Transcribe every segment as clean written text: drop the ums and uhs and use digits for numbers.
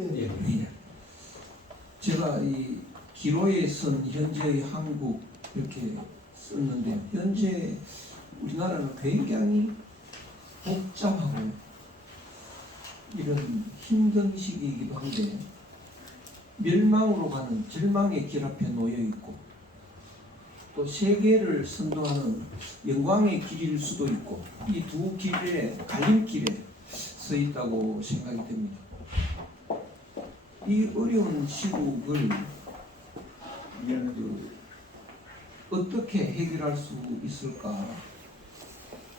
예. 예. 제가 이 기로에 쓴 현재의 한국 이렇게 썼는데 현재 우리나라는 굉장히 복잡하고 이런 힘든 시기이기도 한데 멸망으로 가는 절망의 길 앞에 놓여 있고 또 세계를 선도하는 영광의 길일 수도 있고 이 두 길의 갈림길에 서 있다고 생각이 됩니다. 이 어려운 시국을 어떻게 해결할 수 있을까?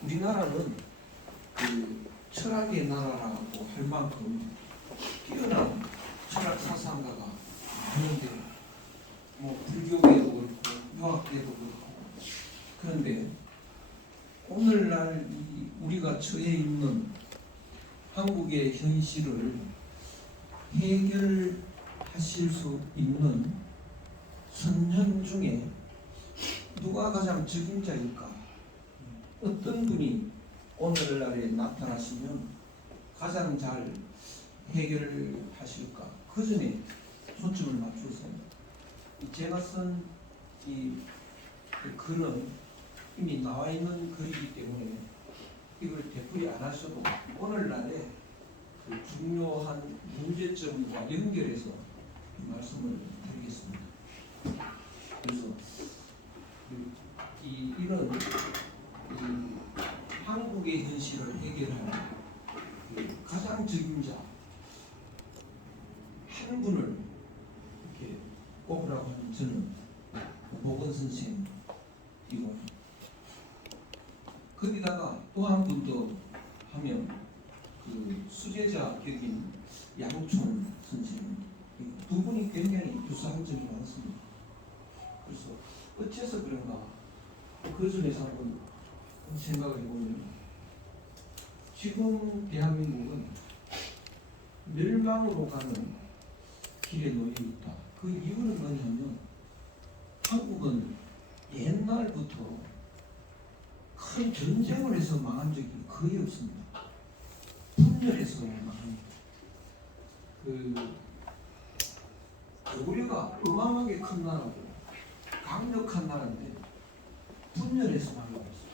우리나라는 그 철학의 나라라고 할 만큼 뛰어난 철학 사상가가 많은데 뭐 불교계도 그렇고 유학계도 그렇고 그런데 오늘날 우리가 처해 있는 한국의 현실을 해결하실 수 있는 선nhân 중에 누가 가장 적임자일까? 어떤 분이 오늘날에 나타나시면 가장 잘 해결하실까? 그 점에 초점을 맞춰서 제가 쓴 이 글은 이미 나와 있는 글이기 때문에 이걸 되풀이 안 하셔도 오늘날에 그 중요한 문제점과 연결해서 말씀을 드리겠습니다. 그래서 이런 한국의 현실을 해결할 가장 적임자 한 분을 이렇게 꼽으라고 하면 저는 보건 선생이고 거기다가 또 한 분 더 하면 그 수제자 격인 양촌 선생님 두 분이 굉장히 유사한 점이 많습니다. 그래서 어째서 그런가 그 점에서 한번 생각을 해보면 지금 대한민국은 멸망으로 가는 길에 놓여 있다. 그 이유는 뭐냐면 한국은 옛날부터 큰 전쟁을 해서 망한 적이 거의 없습니다. 분열해서 망한 고구려가 어마어마하게 큰 나라고 강력한 나라인데 분열해서 망한 거였어요.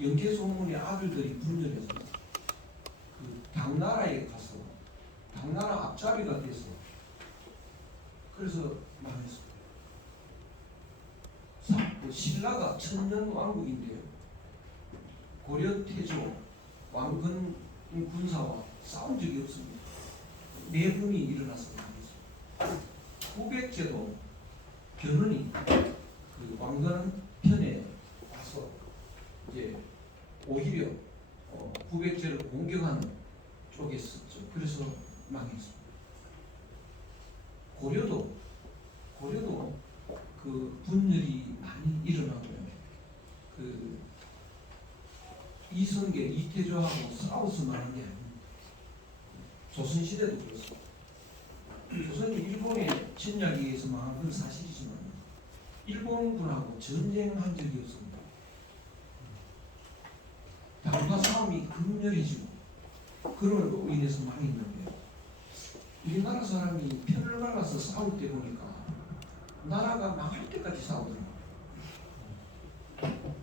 영계소문의 아들들이 분열해서 그 당나라에 가서 당나라 앞잡이가 돼서 그래서 망했어요. 신라가 천년왕국인데요. 고려 태조 왕건 군사와 싸운 적이 없습니다. 내분이 일어나서 망했어요. 후백제도 견훤이 그 왕건 편에 와서 이제 오히려 후백제를 공격하는 쪽에 있었죠. 그래서 망했습니다. 고려도 그 분열이 많이 일어나고요. 그 이성계 이태조하고 싸워서 망한 게 아닙니다. 조선시대도 그렇습니다. 조선이 일본의 침략에 의해서 망한 건 사실이지만 일본군하고 전쟁한 적이 없습니다. 당파 싸움이 극렬해지고 그걸로 인해서 망했는데 우리나라 사람이 편을 갈아서 싸울 때 보니까 나라가 망할 때까지 싸우더라고요.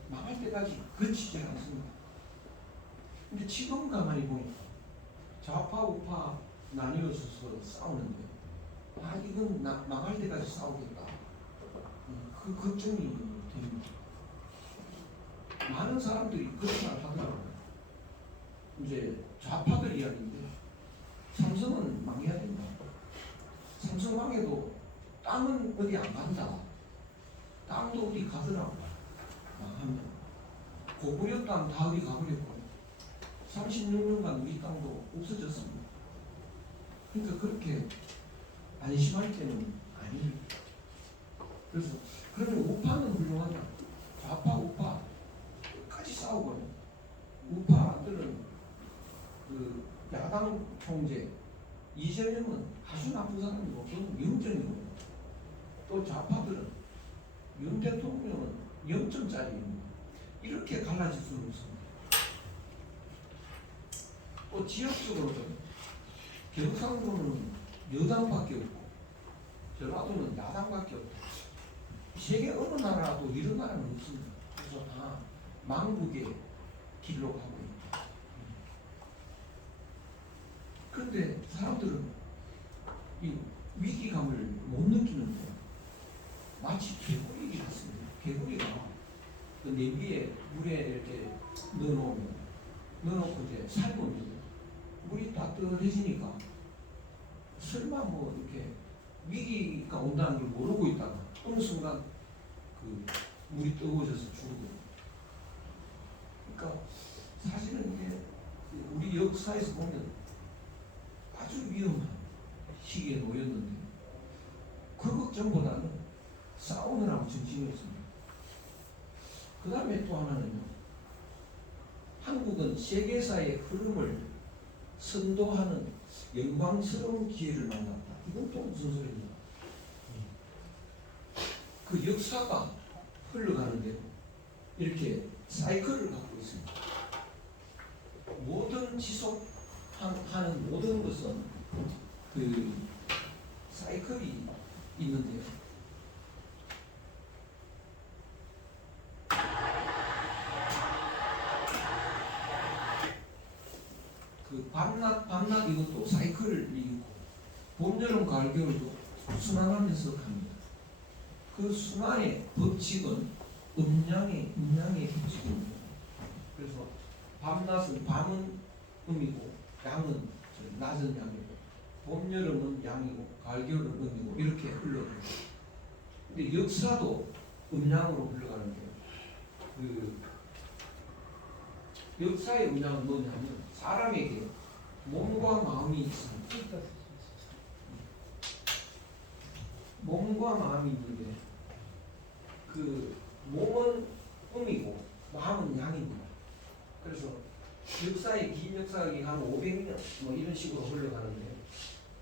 망할 때까지 그치지 않습니다. 근데 지금 가만히 보니까 좌파 우파 나뉘어서 싸우는데 이건 망할 때까지 싸우겠다. 그 걱정이 됩니다. 많은 사람들이 그런 말 하더라고요. 이제 좌파들 이야기인데 삼성은 망해야 된다. 삼성 망해도 땅은 어디 안 간다. 땅도 어디 가더라고. 망하면 고구려 땅 다 어디 가버렸고 36년간 우리 땅도 없어졌습니다. 그러니까 그렇게 안심할 때는 아니에요. 그래서 그러면 우파는 훌륭하다. 좌파 우파 끝까지 싸우고요. 우파들은 그 야당 총재 이재명은 아주 나쁜 사람이고 그건 영점이고 또 좌파들은 윤 대통령은 0점짜리입니다. 이렇게 갈라질 수는 없습니다. 또 지역적으로도 경상도는 여당밖에 없고 전라도는 야당밖에 없다. 세계 어느 나라도 이런 나라는 없습니다. 그래서 다 망국의 길로 가고 있다. 그런데 사람들은 이 위기감을 못 느끼는데 마치 개구리 같습니다. 개구리가 그 냄비에 물에 이렇게 넣어놓고 이제 삶으면 물이 따뜻해지니까 설마 뭐 이렇게 위기가 온다는 걸 모르고 있다가 어느 순간 그 물이 뜨거워져서 죽고. 그러니까 사실은 이게 우리 역사에서 보면 아주 위험한 시기에 놓였는데 그 걱정보다는 싸우느라고 정신이 없습니다. 그 다음에 또 하나는요, 한국은 세계사의 흐름을 선도하는 영광스러운 기회를 만났다. 이건 또 무슨 소리입니까? 그 역사가 흘러가는데 이렇게 사이클을 갖고 있습니다. 모든 지속하는 모든 것은 그 사이클이 있는데요. 그 밤낮 이것도 사이클을 이루고 봄, 여름, 가을, 겨울도 순환하면서 갑니다. 그 순환의 법칙은 음양의 법칙입니다. 그래서 밤은 음이고 양은 낮은 양이고 봄, 여름은 양이고 가을, 겨울은 음이고 이렇게 흘러갑니다. 근데 역사도 음양으로 흘러가는데요. 그 역사의 음양은 뭐냐면 사람에게 몸과 마음이 있습니다. 몸과 마음이 있는데 그 몸은 음이고 마음은 양입니다. 그래서 역사의 긴 역사가 한 500년 뭐 이런 식으로 흘러가는데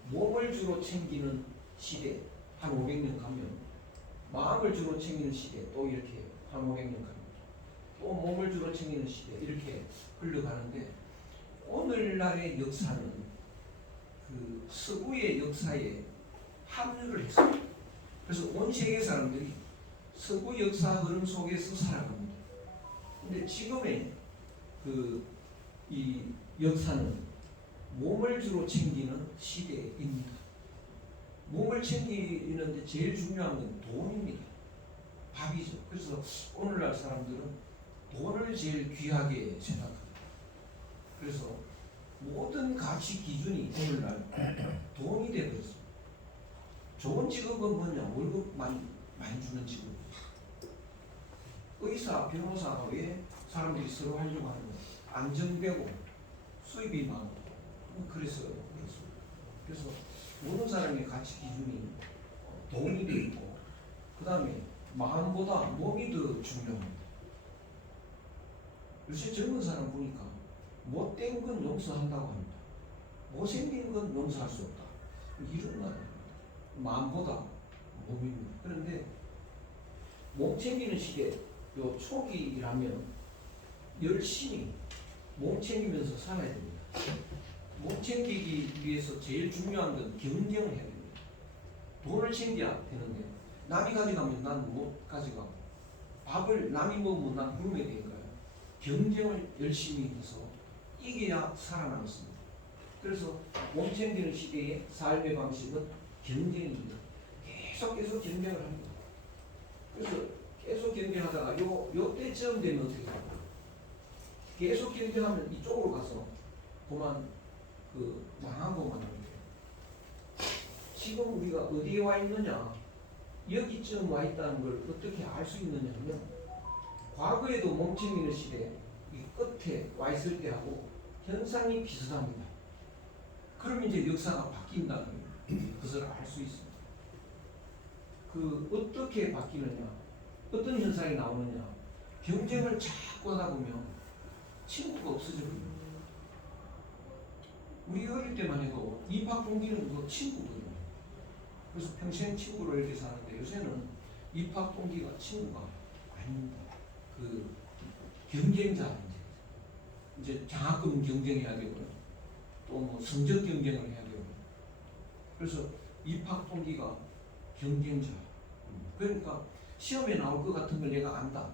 몸을 주로 챙기는 시대 한 500년 가면 마음을 주로 챙기는 시대 또 이렇게 한 500년 갑니다. 또 몸을 주로 챙기는 시대 이렇게 흘러가는데 오늘날의 역사는 그 서구의 역사에 합류를 했습니다. 그래서 온 세계 사람들이 서구 역사 흐름 속에서 살아갑니다. 근데 지금의 이 역사는 몸을 주로 챙기는 시대입니다. 몸을 챙기는데 제일 중요한 건 돈입니다. 밥이죠. 그래서 오늘날 사람들은 돈을 제일 귀하게 생각합니다. 그래서 모든 가치 기준이 오늘날 돈이 되어버렸습니다. 좋은 직업은 뭐냐? 월급 많이 주는 직업. 의사, 변호사가 왜 사람들이 서로 하려고 하는 거예요? 안정되고 수입이 많고 그래서 그렇습니다. 그래서 모든 사람의 가치 기준이 돈이 되어 있고 그 다음에 마음보다 몸이 더 중요합니다. 요새 젊은 사람 보니까 못된 건 용서한다고 합니다. 못생긴 건 용서할 수 없다. 이런 말입니다. 마음보다 몸입니다. 그런데 몸 챙기는 시대 요 초기라면 열심히 몸 챙기면서 살아야 됩니다. 몸 챙기기 위해서 제일 중요한 건 경쟁을 해야 됩니다. 돈을 챙겨야 되는데 남이 가져가면 난 못 가져가고 밥을 남이 먹으면 난 굶어야 되니까요. 경쟁을 열심히 해서 이겨야 살아남습니다. 그래서 몸 챙기는 시대의 삶의 방식은 경쟁입니다. 계속 경쟁을 합니다. 그래서 계속 경쟁하다가 요 때쯤 되면 어떻게 할까요? 계속 경쟁하면 이쪽으로 가서 그만 망하고 마는 거예요. 지금 우리가 어디에 와 있느냐? 여기쯤 와 있다는 걸 어떻게 알 수 있느냐 하면 과거에도 몸 챙기는 시대 이 끝에 와 있을 때하고 현상이 비슷합니다. 그럼 이제 역사가 바뀐다는 것을 알 수 있습니다. 어떻게 바뀌느냐? 어떤 현상이 나오느냐? 경쟁을 자꾸 하다 보면 친구가 없어져 버립니다. 우리 어릴 때만 해도 입학 동기는 친구거든요. 그래서 평생 친구로 이렇게 사는데 요새는 입학 동기가 친구가 아닙니다. 경쟁자 이제 장학금 경쟁해야 되고요. 또 뭐 성적 경쟁을 해야 되고 그래서 입학 동기가 경쟁자. 그러니까 시험에 나올 것 같은 걸 내가 안다.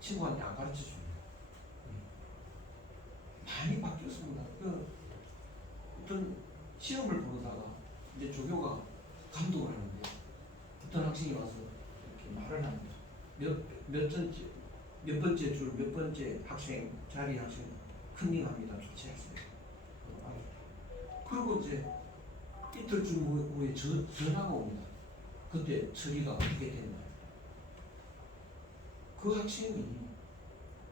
친구한테 안 가르쳐 줍니다. 많이 바뀌었습니다. 어떤 시험을 보다가 이제 조교가 감독을 하는데 어떤 학생이 와서 이렇게 말을 합니다. 몇 번째 줄, 몇 번째 학생, 자리 학생 컨닝합니다. 조치하세요. 그리고 이제 이틀쯤 후에 전화가 옵니다. 그때 처리가 어떻게 됐나요? 그 학생이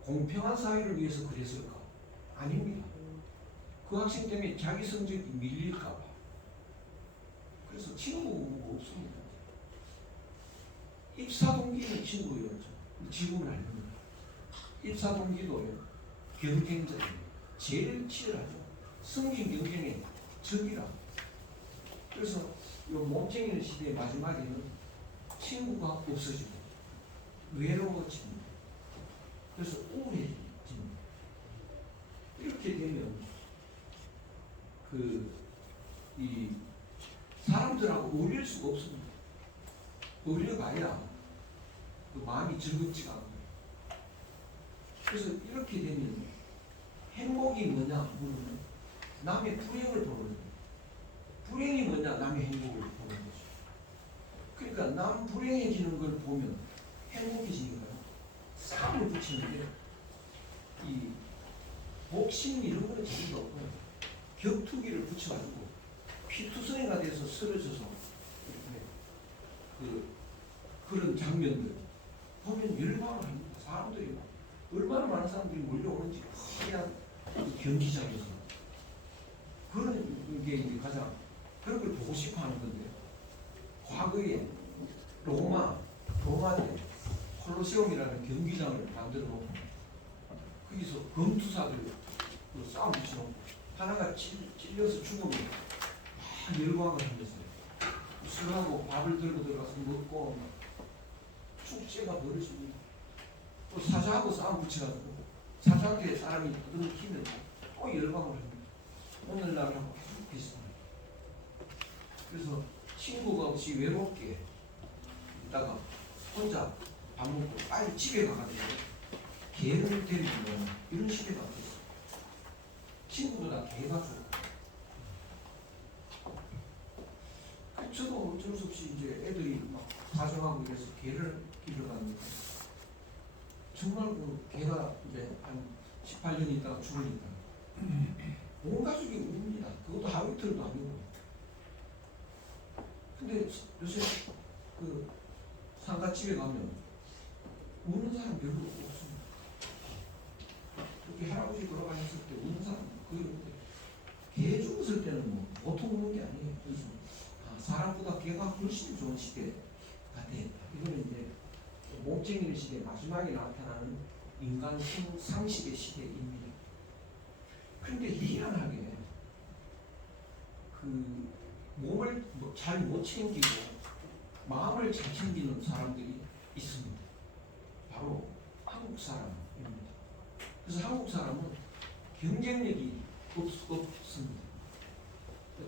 공평한 사회를 위해서 그랬을까? 아닙니다. 그 학생 때문에 자기 성적이 밀릴까봐. 그래서 친구가 없습니다. 입사 동기는 친구였죠. 지금은 아닙니다. 입사 동기도요, 경쟁자예요. 제일 치열하죠. 성진 경쟁의 적이라. 그래서 이 몸쟁이는 시대의 마지막에는 친구가 없어지고 외로워집니다. 그래서 우울해집니다. 이렇게 되면 이 사람들하고 어울릴 수가 없습니다. 어울려가야 마음이 즐겁지가 않고. 그래서 이렇게 되면 행복이 뭐냐 물으면 남의 불행을 보는 거예요. 불행이 뭐냐 남의 행복을 보는 거죠. 그러니까 남 불행해지는 걸 보면 행복해지니까요. 싸움을 붙이는데 이 복심 이런 거는 재미가 없고요. 격투기를 붙여가지고 피투성이가 돼서 쓰러져서 이렇게 그런 장면들 보면 열광을 합니다. 사람들이 얼마나 많은 사람들이 몰려오는지 하얀 경기장에서 그런 게 이제 가장 그런 걸 보고 싶어 하는 건데요. 과거에 로마 때 콜로세움이라는 경기장을 만들어 놓고 거기서 검투사들 싸움 붙여놓고 하나가 찔려서 죽으면 막 열광을 하면서 술하고 밥을 들고 들어가서 먹고 축제가 벌어집니다. 또 사자하고 싸움 붙여가지고 사자한테 사람이 얻어키면 또 열광을 합니다. 오늘날하고 비슷합니다. 그래서 친구가 없이 외롭게 있다가 혼자 밥 먹고 빨리 집에 가가지고 개를 데리고 오는 이런 시대가 됐어요. 친구보다 개가 좋고. 저도 어쩔 수 없이 이제 애들이 막 가정하고 이래서 개를 길러갔는데 정말 그 개가 이제 한 18년 있다가 죽으니까 온 가족이 웁니다. 그것도 하루 이틀도 아니고. 근데 요새 그 상가집에 가면 우는 사람 별로 없습니다. 그렇게 할아버지 돌아가셨을 때 우는 사람 거의 없는데 개 죽었을 때는 뭐 보통 우는 게 아니에요. 그래서 사람보다 개가 훨씬 좋은 시대가 됐다. 이거는 이제 몸쟁이의 시대 마지막에 나타나는 인간 상식의 시대입니다. 그런데 희한하게 그 몸을 잘 못 챙기고 마음을 잘 챙기는 사람들이 있습니다. 바로 한국 사람입니다. 그래서 한국 사람은 경쟁력이 없습니다.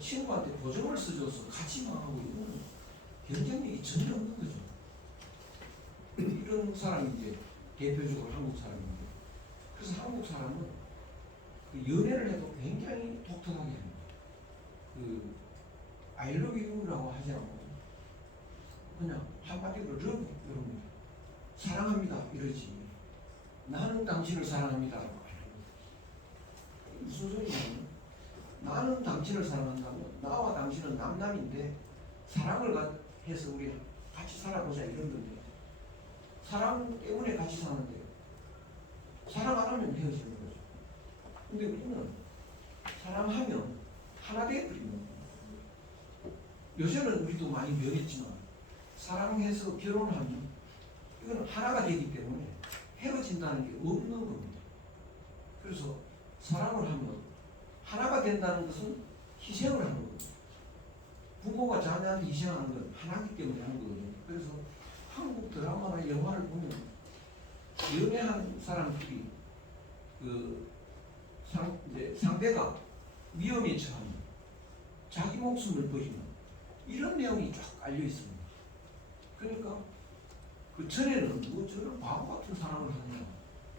친구한테 보정을 써줘서 같이 망하고 이거는 경쟁력이 전혀 없는 거죠. 이런 사람이 이제 대표적으로 한국 사람인데, 그래서 한국 사람은 그 연애를 해도 굉장히 독특하게 합니다. 그 I love you라고 하지 않고 그냥 한마디로 love 이럽니다. 사랑합니다 이러지. 나는 당신을 사랑합니다라고 말합니다. 무슨 소리냐면 나는 당신을 사랑한다면 나와 당신은 남남인데 사랑을 해서 우리 같이 살아보자 이런 건데 사랑 때문에 같이 사는데 사랑 안 하면 헤어지는 거죠. 근데 우리는 사랑하면 하나 되어버리는 거예요. 요새는 우리도 많이 변했지만 사랑해서 결혼하면 이건 하나가 되기 때문에 헤어진다는 게 없는 겁니다. 그래서 사랑을 하면 하나가 된다는 것은 희생을 하는 겁니다. 부모가 자녀한테 희생하는 건 하나이기 때문에 하는 거거든요. 그래서 한국 드라마나 영화를 보면 연애한 사람들이 이제 상대가 위험에 처하면 자기 목숨을 버리는 이런 내용이 쫙 깔려 있습니다. 그러니까 그 전에는 뭐 저런 바보 같은 사랑을 하느냐,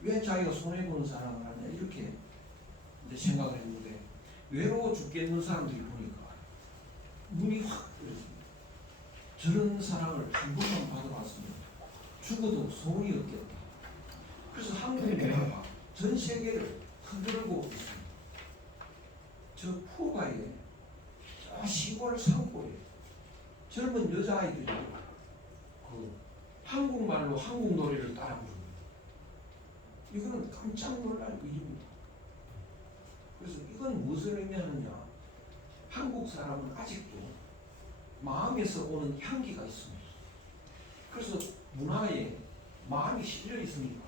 왜 자기가 손해보는 사랑을 하냐 이렇게 이제 생각을 했는데 외로워 죽겠는 사람들이 보니까 눈이 확 뜨였습니다. 저런 사랑을 한 번만 받아봤으면 죽어도 소원이 없겠다. 그래서 한국의 문화가 전 세계를 흔들고 있습니다. 저 쿠바에 저 시골 산골에 젊은 여자아이들이 그 한국말로 한국 노래를 따라 부릅니다. 이거는 깜짝 놀랄 일입니다. 그래서 이건 무엇을 의미하느냐? 한국 사람은 아직도 마음에서 오는 향기가 있습니다. 그래서 문화에 마음이 실려 있으니까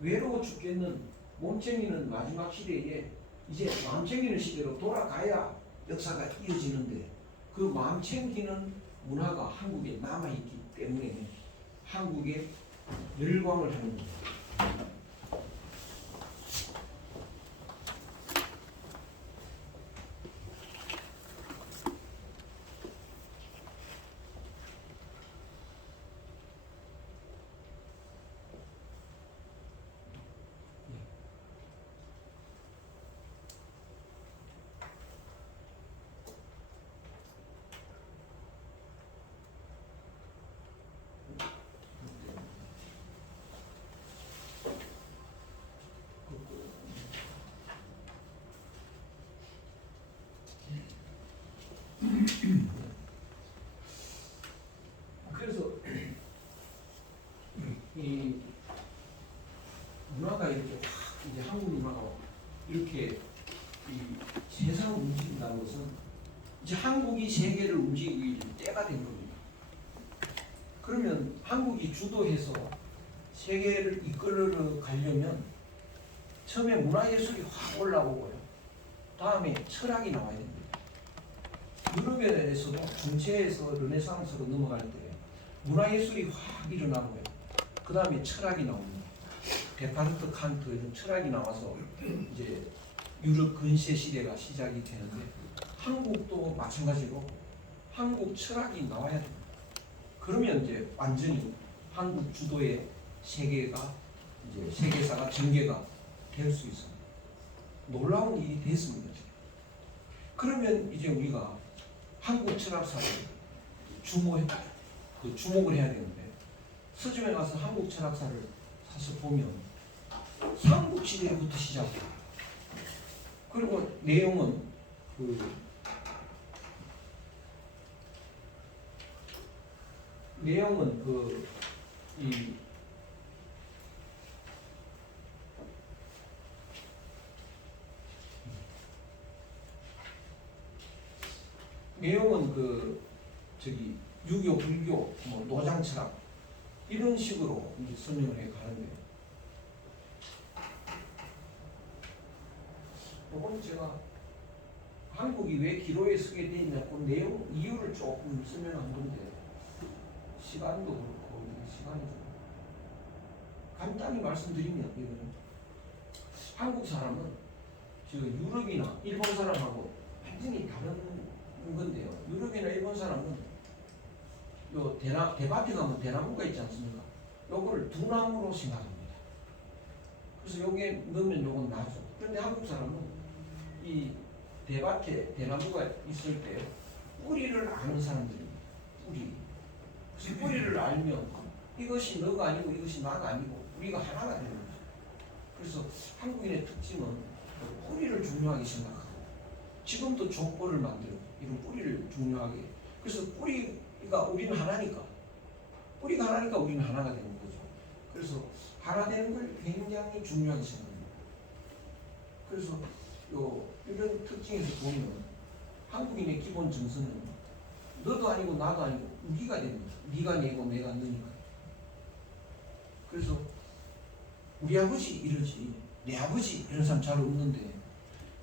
외로워 죽겠는 몸챙이는 마지막 시대에 이제 마음 챙기는 시대로 돌아가야 역사가 이어지는데 그 마음 챙기는 문화가 한국에 남아있기 때문에 한국에 열광을 하는 겁니다. 그래서 이 문화가 이렇게 이제 한국 문화가 이렇게 이 세상을 움직인다는 것은 이제 한국이 세계를 움직일 때가 된 겁니다. 그러면 한국이 주도해서 세계를 이끌어 가려면 처음에 문화예술이 확 올라오고요. 다음에 철학이 나와야 됩니다. 유럽에서도 중세에서 르네상스로 넘어갈 때 문화예술이 확 일어나고요. 그 다음에 철학이 나옵니다. 데카르트, 칸트 이런 철학이 나와서 이제 유럽 근세 시대가 시작이 되는데 한국도 마찬가지로 한국 철학이 나와야 됩니다. 그러면 이제 완전히 한국 주도의 세계가 이제 세계사가 전개가 될 수 있습니다. 놀라운 일이 됐습니다. 그러면 이제 우리가 한국 철학사를 주목을 해야 되는데 서점에 가서 한국 철학사를 사서 보면 삼국시대부터 시작해요. 그리고 내용은 유교, 불교, 노장 철학 이런 식으로 이제 설명을 해 가는데요. 이건 제가 한국이 왜 기로에 서게 돼 있냐 그 내용 이유를 조금 설명한 건데 시간도 그렇고 시간이 좀 간단히 말씀드리면 이거는 한국 사람은 저 유럽이나 일본 사람하고 완전히 다른 건데요. 유럽이나 일본 사람은 요 대밭에 가면 대나무가 있지 않습니까? 요거를 두나무로 생각합니다. 그래서 여기에 넣으면 요건 나죠. 그런데 한국 사람은 이 대밭에 대나무가 있을 때 뿌리를 아는 사람들입니다. 그래서 뿌리를 알면 이것이 너가 아니고 이것이 나가 아니고 우리가 하나가 되는 거죠. 그래서 한국인의 특징은 뿌리를 중요하게 생각하고 지금도 족보를 만들고 이런 뿌리를 중요하게. 그래서 뿌리가 우리는 하나니까 우리는 하나가 되는 거죠. 그래서 하나 되는 걸 굉장히 중요하게 생각합니다. 그래서 이런 특징에서 보면 한국인의 기본 정서는 너도 아니고 나도 아니고 우리가 됩니다. 네가 내고 내가 너니까. 그래서 우리 아버지 이러지 내 아버지 이런 사람 잘 없는데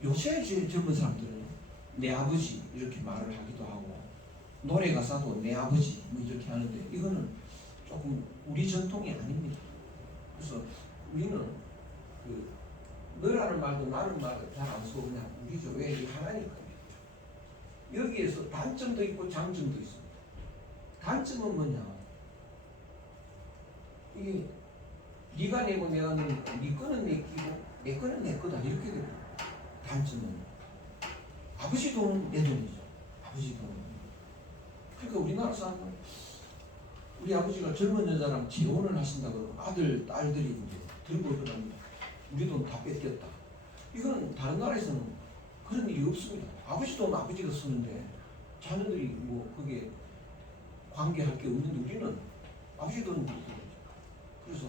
요새 젊은 사람들은 내 아버지 이렇게 말을 하기도 하고 노래 가사도 내 아버지 이렇게 하는데 이거는 조금 우리 전통이 아닙니다. 그래서 우리는 너라는 말도 나는 말도 잘 안 쓰고 그냥 우리죠. 왜? 이 하나니까. 여기에서 단점도 있고 장점도 있습니다. 단점은 뭐냐? 이게 네가 내고 내가 내니까 네 거는 내 끼고 내 거는 내 거다 이렇게 되고, 단점은 아버지 돈은 내 돈이죠. 아버지 돈은. 그러니까 우리나라 사람은 우리 아버지가 젊은 여자랑 재혼을 하신다고 아들, 딸들이 이제 들고 그럽니다. 우리 돈 다 뺏겼다. 이건 다른 나라에서는 그런 일이 없습니다. 아버지 돈 아버지가 쓰는데 자녀들이 뭐 그게 관계할 게 없는데 우리는 아버지 돈 그래서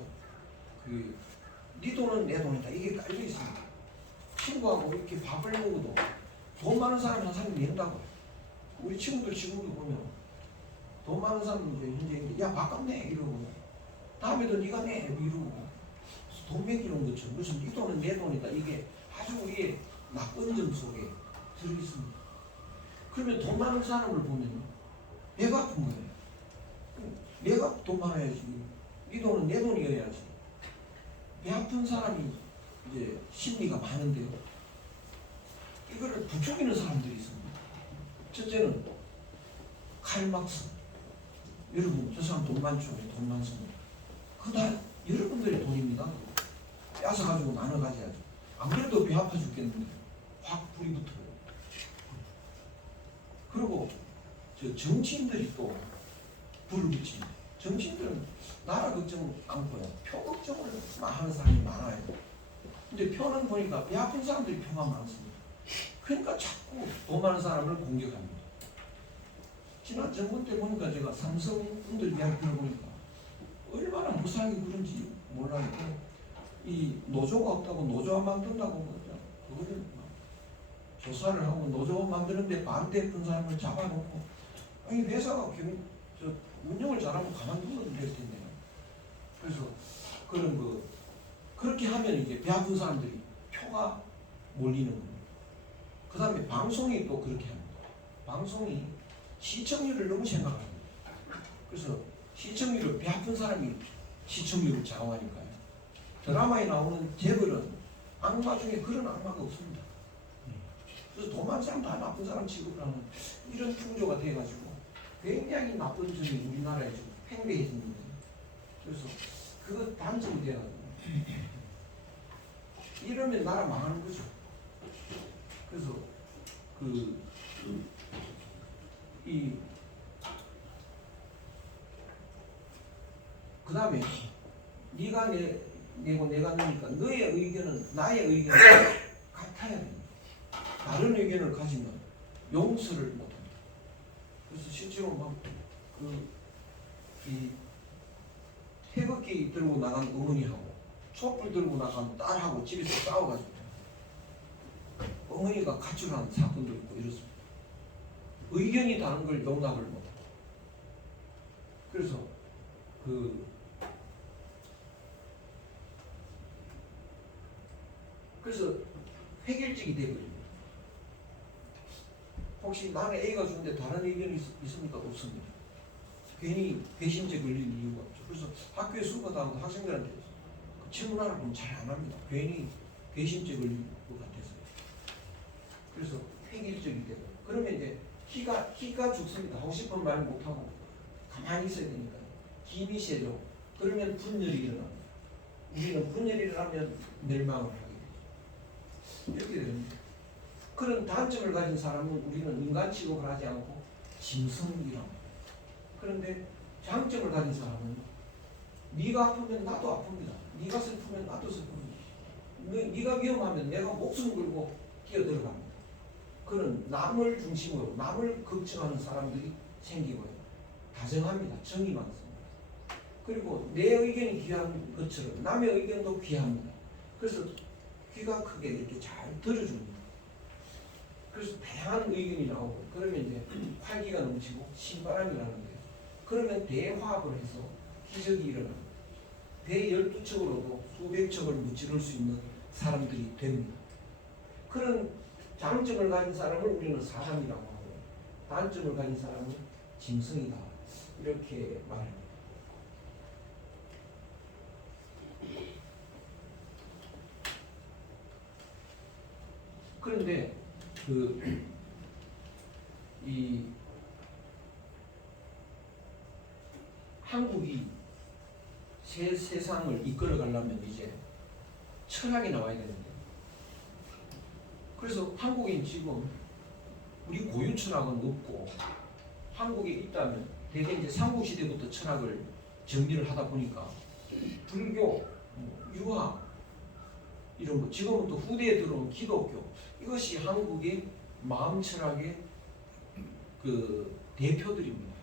네 돈은 내 돈이다 이게 깔려 있습니다. 친구하고 이렇게 밥을 먹어도 돈 많은 사람이 한 사람이 낸다고. 우리 친구들 지금도 보면 돈 많은 사람은 이제 현재 야 밥값 내 이러고 다음에도 네가 내 이러고 돈 매기는 것처럼. 그래서 네 돈은 내 돈이다 이게 아주 우리의 나쁜 점 속에 들어있습니다. 그러면 돈 많은 사람을 보면 내가 아픈 거예요. 내가 돈 많아야지. 네 돈은 내 돈이어야지. 배 아픈 사람이 이제 심리가 많은데요. 이거를 부추기는 사람들이 있습니다. 첫째는 칼막스. 여러분 저 사람 돈 많죠? 돈 많습니다. 그거 다 여러분들의 돈입니다. 뺏어가지고 나눠 가져야죠. 안 그래도 배 아파 죽겠는데 확 불이 붙어요. 그리고 저 정치인들이 또 불을 붙입니다. 정치인들은 나라 걱정 않고요. 표 걱정을 하는 사람이 많아요. 근데 표는 보니까 배 아픈 사람들이 표가 많습니다. 그러니까 자꾸 돈 많은 사람을 공격합니다. 지난 정부 때 보니까 제가 삼성분들 이야기 들어보니까 얼마나 무사하게 그런지 몰라요. 이 노조가 없다고 노조안 만든다고 그러죠. 그거를 조사를 하고 노조 만드는데 반대했던 사람을 잡아놓고, 아니 회사가 운영을 잘하면 가만두면 될 텐데. 그래서 그런 그렇게 하면 이제 배 아픈 사람들이 표가 몰리는 겁니다. 그 다음에 방송이 또 그렇게 합니다. 방송이 시청률을 너무 생각합니다. 그래서 시청률을 배 아픈 사람이 시청률을 좌우하니까요. 드라마에 나오는 재벌은 악마 중에 그런 악마가 없습니다. 그래서 돈 많은 사람 다 나쁜 사람 취급을 하는 이런 풍조가 돼가지고 굉장히 나쁜 점이 우리나라에 좀 팽배해집니다. 그래서 그거 단점이 돼가지고 이러면 나라 망하는 거죠. 그래서 그 다음에 네가 내고 내가 내니까 너의 의견은 나의 의견은 같아야 됩니다. 다른 의견을 가지면 용서를 못합니다. 그래서 실제로 이 태극기 들고 나간 어머니하고 촛불 들고 나간 딸하고 집에서 싸워가지고 어머니가 가출한 사건도 있고 이렇습니다. 의견이 다른 걸 용납을 못합니다. 그래서 획일적이 되거든요. 혹시 나는 A가 좋은데 다른 의견이 있습니까? 없습니다. 괜히 배신죄 걸릴 이유가 없죠. 그래서 학교에 수업하다 학생들한테 질문하는 건 잘 안 합니다. 괜히 배신죄 걸릴 것 같아서요. 그래서 획일적이 되고 그러면 이제 기가 죽습니다. 하고 싶은 말 못하고 가만히 있어야 되니까 힘이 세죠. 그러면 분열이 일어납니다. 우리는 분열이 일어나면 멸망을 하게 되죠. 이렇게 됩니다. 그런 단점을 가진 사람은 우리는 인간 취급을 하지 않고 짐승이라고 합니다. 그런데 장점을 가진 사람은 네가 아프면 나도 아픕니다. 네가 슬프면 나도 슬픕니다. 네가 위험하면 내가 목숨 걸고 뛰어들어갑니다. 그런 남을 중심으로 남을 걱정하는 사람들이 생기고요. 다정합니다. 정이 많습니다. 그리고 내 의견이 귀한 것처럼 남의 의견도 귀합니다. 그래서 귀가 크게 이렇게 잘 들어줍니다. 그래서 다양한 의견이 나오고 그러면 이제 활기가 넘치고 신바람이 나는데요. 그러면 대화합을 해서 기적이 일어납니다. 배 12척으로도 수백 척을 무찌를 수 있는 사람들이 됩니다. 그런 장점을 가진 사람을 우리는 사람이라고 하고 단점을 가진 사람은 짐승이다. 이렇게 말합니다. 그런데 이 한국이 새 세상을 이끌어 가려면 이제 철학이 나와야 되는데, 그래서 한국인 지금 우리 고유 철학은 없고, 한국에 있다면 대개 이제 삼국시대부터 철학을 정리를 하다 보니까 불교, 유학 이런 거, 지금은 또 후대에 들어온 기독교, 이것이 한국의 마음 철학의 그 대표들입니다.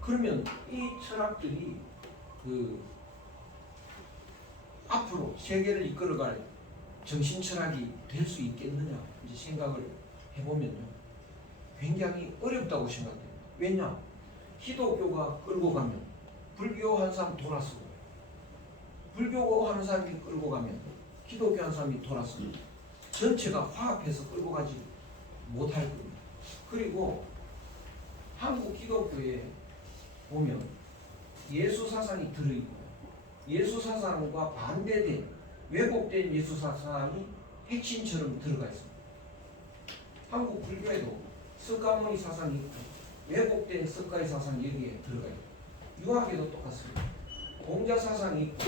그러면 이 철학들이 그 앞으로 세계를 이끌어갈 정신 철학이 될 수 있겠느냐 이제 생각을 해보면요, 굉장히 어렵다고 생각돼요. 왜냐? 기독교가 끌고 가면 불교 한 사람 돌아서고, 불교 하는 사람이 끌고 가면 기독교 한 사람이 돌아서고, 전체가 화합해서 끌고 가지 못할 겁니다. 그리고 한국 기독교에 보면 예수 사상이 들어있고, 예수 사상과 반대된 왜곡된 예수 사상이 핵심처럼 들어가 있습니다. 한국 불교에도 석가모니 사상이 있고 왜곡된 석가의 사상이 여기에 들어가 있고, 유학에도 똑같습니다. 공자 사상이 있고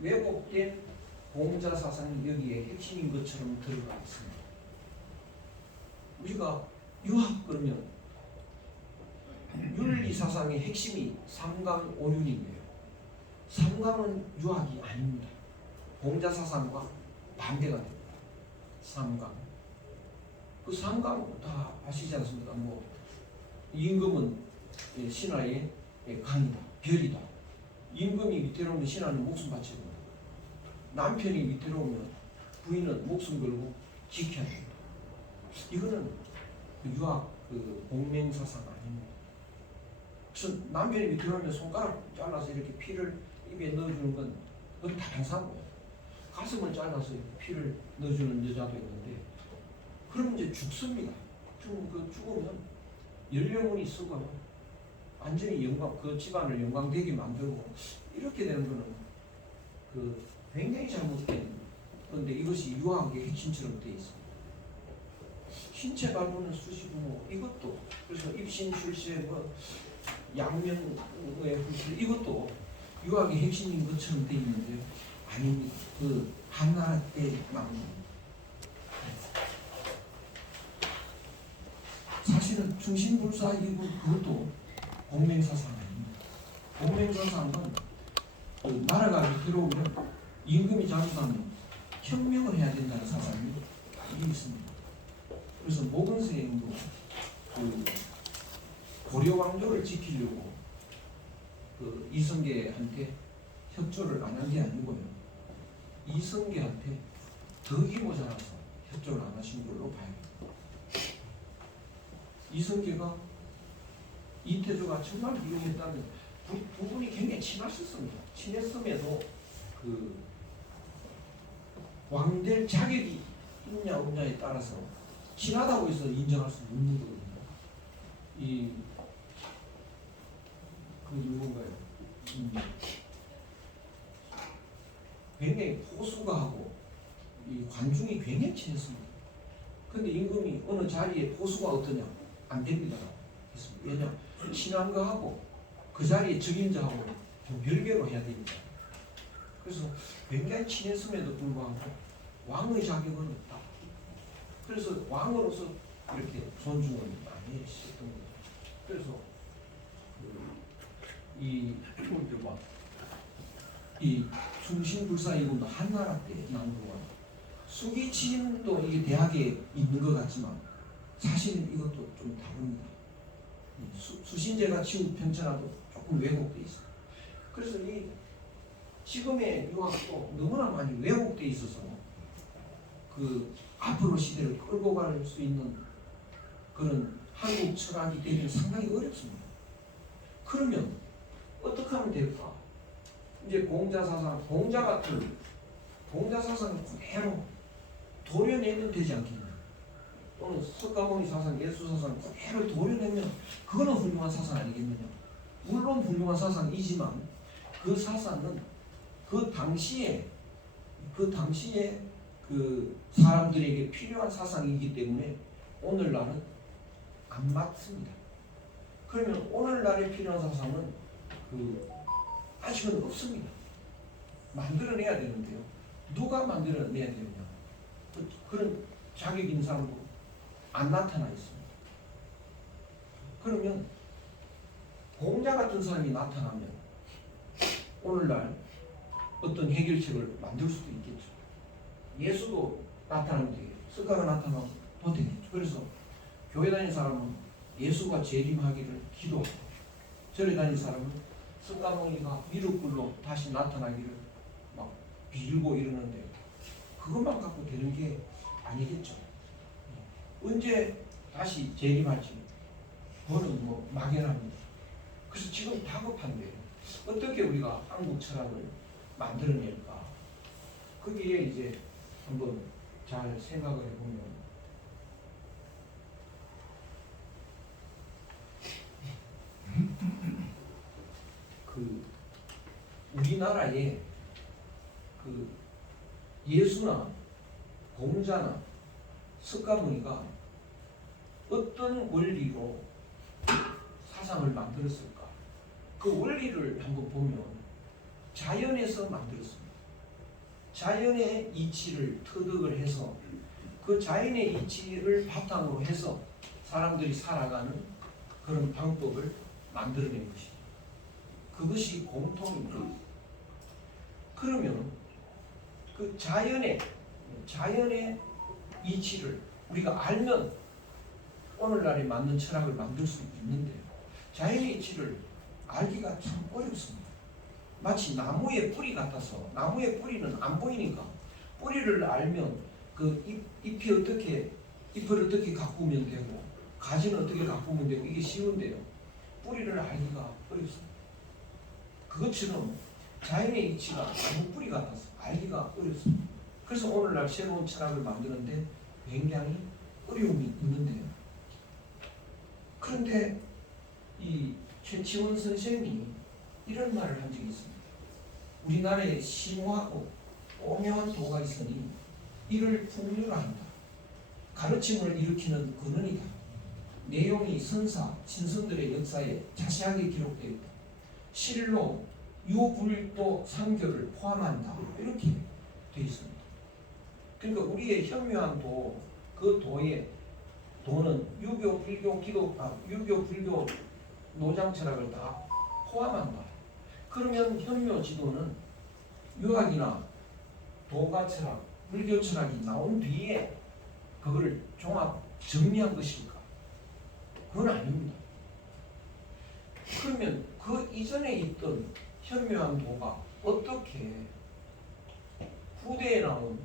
왜곡된 공자 사상이 여기에 핵심인 것처럼 들어가 있습니다. 우리가 유학 그러면 윤리 사상의 핵심이 삼강오륜인데요, 삼강은 유학이 아닙니다. 공자 사상과 반대가 됩니다. 삼강. 그 삼강 다 아시지 않습니까? 뭐 임금은 신하의 강이다, 별이다. 임금이 위태로우면 신하는 목숨 바쳐야 됩니다. 남편이 위태로우면 부인은 목숨 걸고 지켜야 됩니다. 이거는 유학 그 공맹 사상 아닙니다. 그래서 남편이 위태로우면 손가락 잘라서 이렇게 피를 입에 넣어주는 건 그건 다른 사고예요. 가슴을 잘라서 피를 넣어주는 여자도 있는데, 그러면 이제 죽습니다. 그 죽으면 연령운이 썩어요. 완전히 영광, 그 집안을 영광되게 만들고, 이렇게 되는 거는 그 굉장히 잘못된 건데, 이것이 유학의 핵심처럼 되어 있습니다. 신체 발부는 수시부모, 이것도 그래서 입신 출세 뭐 양명의 후술, 이것도 유학의 핵심인 것처럼 되어 있는데 아닙니다. 그 한나라 때 나옵니다. 사실은 충신불사이고 그것도 공맹사상 아닙니다. 공맹사상은 그 나라가 위태로우면 임금이 잘못하면 혁명을 해야 된다는 사상이 있습니다. 그래서 모건스행도 그 고려 왕조를 지키려고 그 이성계한테 협조를 안 한 게 아니고요, 이성계한테 덕이 모자라서 협조를 안 하신 걸로 봐요. 이성계가 이태조가 정말 이용했다면 두 분이 굉장히 친하셨습니다. 친했음에도 그 왕될 자격이 있냐 없냐에 따라서 친하다고 해서 인정할 수 없는 거거든요. 그 누군가요? 굉장히 포수가하고 이 관중이 굉장히 친했습니다. 근데 임금이 어느 자리에 포수가 어떠냐? 안 됩니다. 왜냐? 친한 거하고 그 자리에 적임자하고 좀 별개로 해야 됩니다. 그래서 굉장히 친했음에도 불구하고 왕의 자격은 없다. 그래서 왕으로서 이렇게 존중을 많이 했었던 거죠. 그래서 이 충신불사이군도 한나라 때 나온 거와 수기침도 이게 대학에 있는 것 같지만 사실은 이것도 좀 다릅니다. 수신제가 치우평천하도 조금 왜곡돼 있어요. 그래서 이 지금의 유학도 너무나 많이 왜곡돼 있어서 그 앞으로 시대를 끌고 갈 수 있는 그런 한국 철학이 되기는 상당히 어렵습니다. 그러면 어떻게 하면 될까? 이제 공자사상, 공자 같은 공자사상을 그대로 도려내면 되지 않겠냐? 또는 석가모니 사상, 예수사상 그대로 도려내면 그거는 훌륭한 사상 아니겠느냐? 물론 훌륭한 사상이지만 그 사상은 그 당시에 그 사람들에게 필요한 사상이기 때문에 오늘날은 안 맞습니다. 그러면 오늘날에 필요한 사상은 아직은 없습니다. 만들어내야 되는데요. 누가 만들어내야 되느냐? 그런 자격 있는 사람도 안 나타나 있습니다. 그러면 공자 같은 사람이 나타나면 오늘날 어떤 해결책을 만들 수도 있겠죠. 예수도 나타나면 되겠죠. 석가가 나타나면 더 되겠죠. 그래서 교회 다니는 사람은 예수가 재림하기를 기도하고, 절에 다니는 사람은 석가모니가 미륵불로 다시 나타나기를 막 빌고 이러는데 그것만 갖고 되는 게 아니겠죠. 언제 다시 재림할지 그거는 뭐 막연합니다. 그래서 지금 다급한데 어떻게 우리가 한국 철학을 만들어낼까? 거기에 이제 한번 잘 생각을 해보면 우리나라에 예수나 공자나 석가모니가 어떤 원리로 사상을 만들었을까? 그 원리를 한번 보면 자연에서 만들었습니다. 자연의 이치를 터득을 해서 그 자연의 이치를 바탕으로 해서 사람들이 살아가는 그런 방법을 만들어낸 것입니다. 그것이 공통입니다. 그러면 그 자연의 이치를 우리가 알면 오늘날에 맞는 철학을 만들 수 있는데요. 자연의 이치를 알기가 참 어렵습니다. 마치 나무의 뿌리 같아서 나무의 뿌리는 안 보이니까 뿌리를 알면 잎을 어떻게 가꾸면 되고 가지는 어떻게 가꾸면 되고 이게 쉬운데요. 뿌리를 알기가 어렵습니다. 그것처럼 자연의 이치가 나무 뿌리 같아서 알기가 어렵습니다. 그래서 오늘날 새로운 철학을 만드는데 굉장히 어려움이 있는데요. 그런데 이 최치원 선생님이 이런 말을 한 적이 있습니다. 우리나라에 심오하고 오묘한 도가 있으니 이를 풍류라 한다. 가르침을 일으키는 근원이다. 내용이 선사, 신선들의 역사에 자세하게 기록되어 있다. 실로 유불도 삼교를 포함한다. 이렇게 되어 있습니다. 그러니까 우리의 현묘한 도, 그 도는 유교, 불교, 노장 철학을 다 포함한다. 그러면 현묘 지도는 유학이나 도가 철학, 불교 철학이 나온 뒤에 그거를 종합 정리한 것일까? 그건 아닙니다. 그러면 그 이전에 있던 현묘한 도가 어떻게 후대에 나온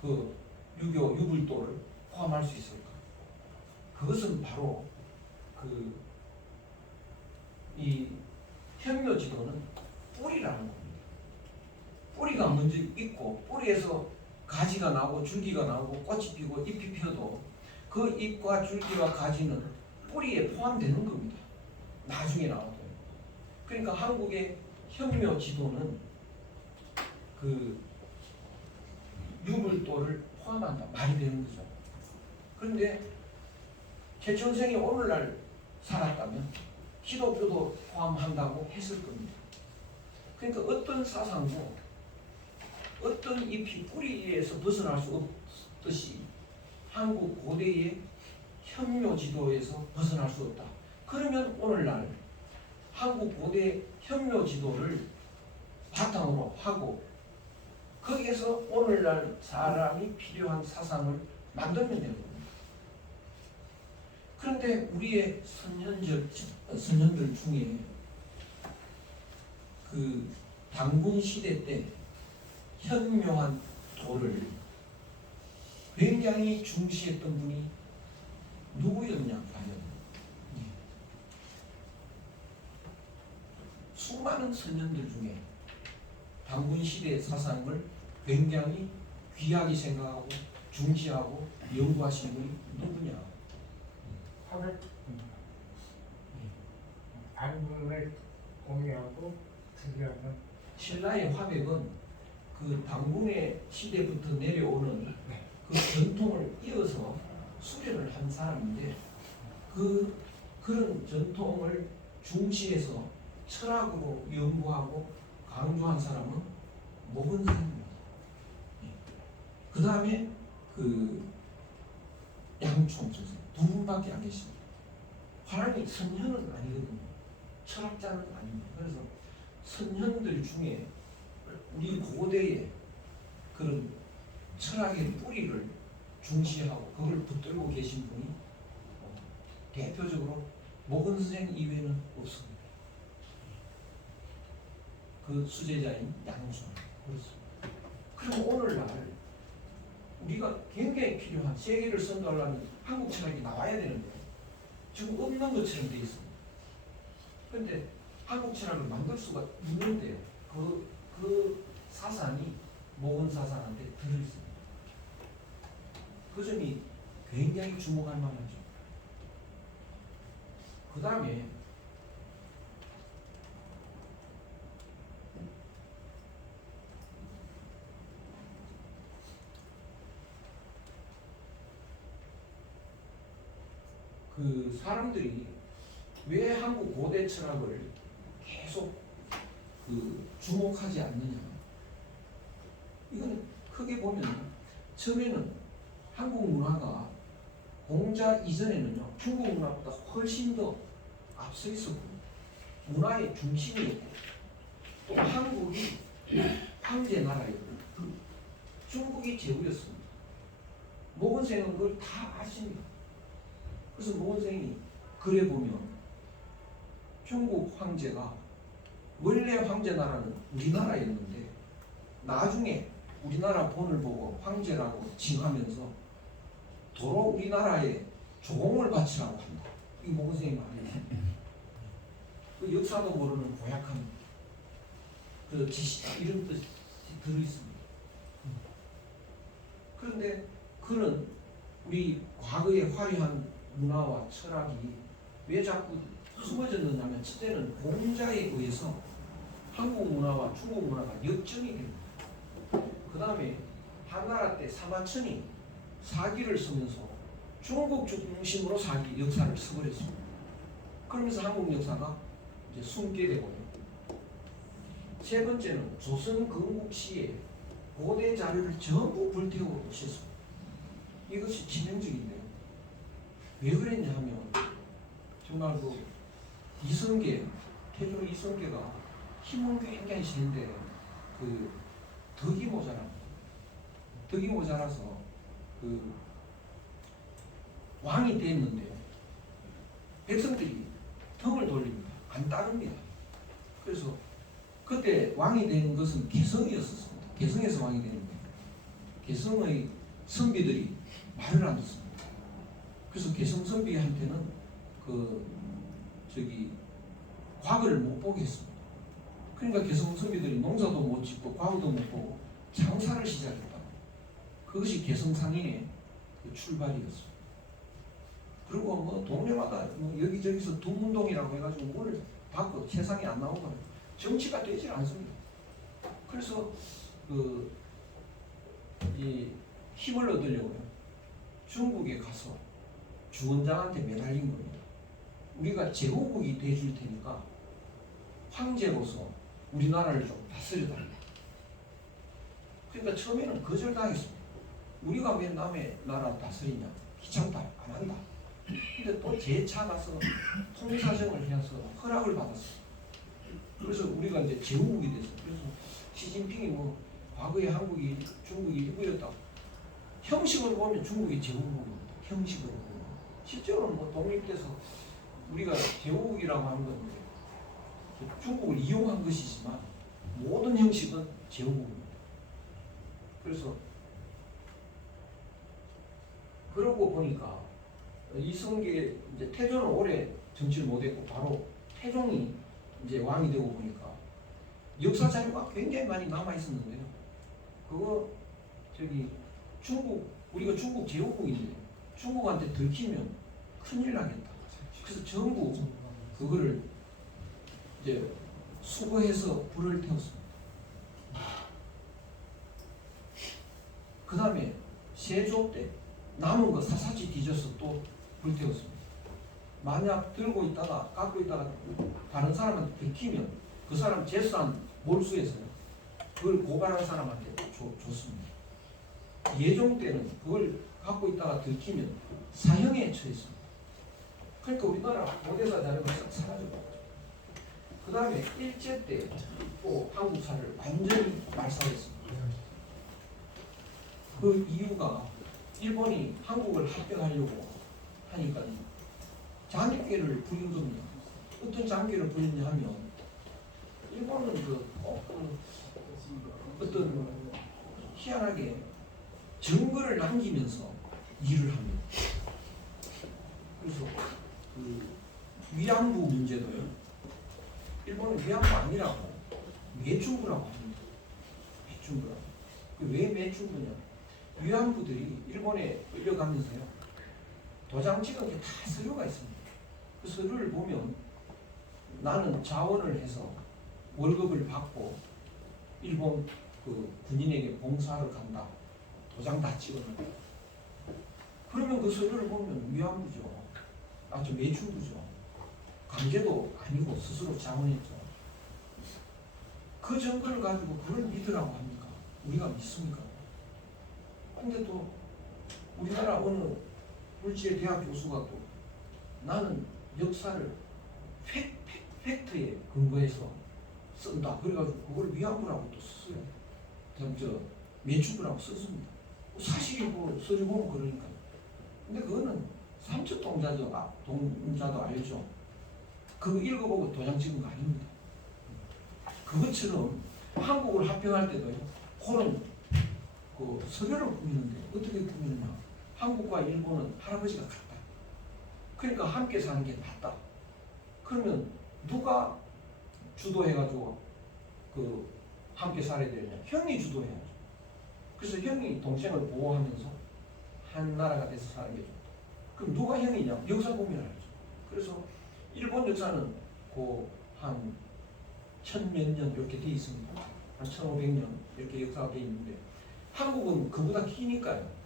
그 유교, 유불도를 포함할 수 있을까? 그것은 바로 이 현묘 지도는 뿌리라는 겁니다. 뿌리가 먼저 있고 뿌리에서 가지가 나오고 줄기가 나오고 꽃이 피고 잎이 펴도 그 잎과 줄기와 가지는 뿌리에 포함되는 겁니다. 나중에 나와도. 그러니까 한국의 현묘 지도는 유불도를 포함한다. 말이 되는 거죠. 그런데 최천생이 오늘날 살았다면 기독교도 포함한다고 했을 겁니다. 그러니까 어떤 사상도 어떤 잎이 뿌리에서 벗어날 수 없듯이 한국 고대의 현묘 지도에서 벗어날 수 없다. 그러면 오늘날 한국 고대 현묘 지도를 바탕으로 하고 거기에서 오늘날 사람이 필요한 사상을 만들면 되는 겁니다. 그런데 우리의 선현들 중에 당군 시대 때 현묘한 도를 굉장히 중시했던 분이 누구였냐 과연? 수많은 선현들 중에 당군 시대의 사상을 굉장히 귀하게 생각하고 중시하고 연구하신 분이 누구냐? 당군을 공유하고 즐겨하는 신라의 화백은 그 당군의 시대부터 내려오는 그 전통을 이어서 수련을 한 사람인데 그런 전통을 중시해서 철학으로 연구하고 강조한 사람은 모건생입니다. 그 다음에 그 양총 선생 두 분밖에 안 계십니다. 화랑이 선현은 아니거든요. 철학자는 아닙니다. 그래서 선현들 중에 우리 고대의 그런 철학의 뿌리를 중시하고 그걸 붙들고 계신 분이 대표적으로 모건 선생 이외에는 없습니다. 그 수제자인 양손. 그럼 오늘날 우리가 굉장히 필요한 세계를 선도하려면 한국 철학이 나와야 되는데 지금 없는 것처럼 되어 있습니다. 그런데 한국 철학을 만들 수가 있는데요. 그 사상이 모건 사상한테 들어있습니다. 그 점이 굉장히 주목할 만하죠. 그 다음에 그 사람들이 왜 한국 고대 철학을 계속 그 주목하지 않느냐. 이건 크게 보면 처음에는 한국 문화가 공자 이전에는요 중국 문화보다 훨씬 더 앞서 있었고 문화의 중심이었고 또 한국이 황제 나라였고 중국이 제후였습니다. 모건생은 그걸 다 아십니다. 그래서 모건생이 글에 보면 중국 황제가 원래 황제 나라는 우리나라였는데 나중에 우리나라 본을 보고 황제라고 칭하면서 도로 우리나라에 조공을 바치라고 한다. 이 모건생이 말이에요. 그 역사도 모르는 고약한 그 지시다 이런 뜻이 들어있습니다. 그런데 그는 우리 과거의 화려한 문화와 철학이 왜 자꾸 숨어졌느냐면 첫째는 공자에 의해서 한국 문화와 중국 문화가 역전이 됩니다. 그 다음에 한나라 때 사마천이 사기를 쓰면서 중국 중심으로 사기 역사를 써버렸습니다. 그러면서 한국 역사가 이제 숨게 되고요. 세 번째는 조선 건국시에 고대 자료를 전부 불태우고 오셨습니다. 이것이 치명적인데요. 왜 그랬냐 하면 정말 그 이성계, 태조 이성계가 힘은 굉장히 세는데 그 덕이 모자랍니다. 덕이 모자라서 그 왕이 됐는데요. 백성들이 등을 돌립니다. 안 따릅니다. 그래서 그때 왕이 된 것은 개성이었습니다. 개성에서 왕이 되는데 개성의 선비들이 말을 안 듣습니다. 그래서 개성 선비한테는 과거를 못 보게 했습니다. 그러니까 개성 선비들이 농사도 못 짓고 과거도 못 보고 장사를 시작했다. 그것이 개성상인의 출발이었습니다. 그리고 뭐 동네마다 여기저기서 두문동이라고 해가지고 문을 닫고 세상에 안 나오거든요. 정치가 되질 않습니다. 그래서 이 힘을 얻으려고요. 중국에 가서 주원장한테 매달린 겁니다. 우리가 제후국이 돼줄 테니까 황제로서 우리나라를 좀 다스려달라. 그러니까 처음에는 거절당했습니다. 우리가 왜 남의 나라 다스리냐? 귀찮다, 안 한다. 근데 또 재차 가서 통일사정을 해서 허락을 받았어요. 그래서 우리가 이제 제후국이 됐어요. 그래서 시진핑이 뭐 과거에 한국이 중국이 일부였다고. 형식으로 보면 중국이 제후국입니다. 형식으로 보면. 실제로는 뭐 독립돼서 우리가 제후국이라고 하는 건데 중국을 이용한 것이지만 모든 형식은 제후국입니다. 그래서 그러고 보니까 이성계 이제 태조는 오래 정치를 못했고 바로 태종이 이제 왕이 되고 보니까 역사 자료가 굉장히 많이 남아 있었는데요. 그거 우리가 중국 제후국인데 중국한테 들키면 큰일 나겠다. 그래서 전부 그거를 이제 수거해서 불을 태웠습니다. 그 다음에 세조 때 남은 거 사사지 뒤져서 또 불태웠습니다. 만약 들고 있다가 갖고 있다가 다른 사람한테 들키면 그 사람 재산 몰수해서요. 그걸 고발한 사람한테 줬습니다. 예종 때는 그걸 갖고 있다가 들키면 사형에 처했습니다. 그러니까 우리나라 고대사 자료가 사라져버렸죠. 그 다음에 일제 때 또 한국사를 완전히 말살했습니다. 그 이유가 일본이 한국을 합병하려고 하니까 장기를 부린 겁니다. 어떤 장기를 부렸냐 하면 일본은 어떤 희한하게 증거를 남기면서 일을 합니다. 그래서 그 위안부 문제도요. 일본은 위안부 아니라고 매춘부라고 합니다. 매춘부라고. 왜 매춘부냐? 위안부들이 일본에 끌려가면서요. 도장 찍은 게 다 서류가 있습니다. 그 서류를 보면 나는 자원을 해서 월급을 받고 일본 그 군인에게 봉사하러 간다. 도장 다 찍어놓고. 그러면 그 서류를 보면 위안부죠. 아주 매춘부죠. 강제도 아니고 스스로 자원했죠. 그 증거를 가지고 그걸 믿으라고 합니까? 우리가 믿습니까? 근데 또 우리나라 어느 물질 대학 교수가 또 나는 역사를 팩트에 근거해서 쓴다. 그래가지고 그걸 위안부라고 또 썼어요. 매춘부라고 썼습니다. 사실이고 서류 보면 그러니까요. 근데 그거는 삼척 동자도 알죠. 그거 읽어보고 도장 찍은 거 아닙니다. 그것처럼 한국을 합병할 때도요. 그런 그 서류를 꾸미는데 어떻게 꾸미느냐. 한국과 일본은 할아버지가 같다. 그러니까 함께 사는 게 낫다. 그러면 누가 주도해가지고 그 함께 살아야 되냐? 형이 주도해야죠. 그래서 형이 동생을 보호하면서 한 나라가 돼서 사는 게 좋다. 그럼 누가 형이냐? 역사 보면 알죠. 그래서 일본 역사는 한 1000몇 년 이렇게 돼 있습니다. 한 1500년 이렇게 역사가 돼 있는데 한국은 그보다 기니까요.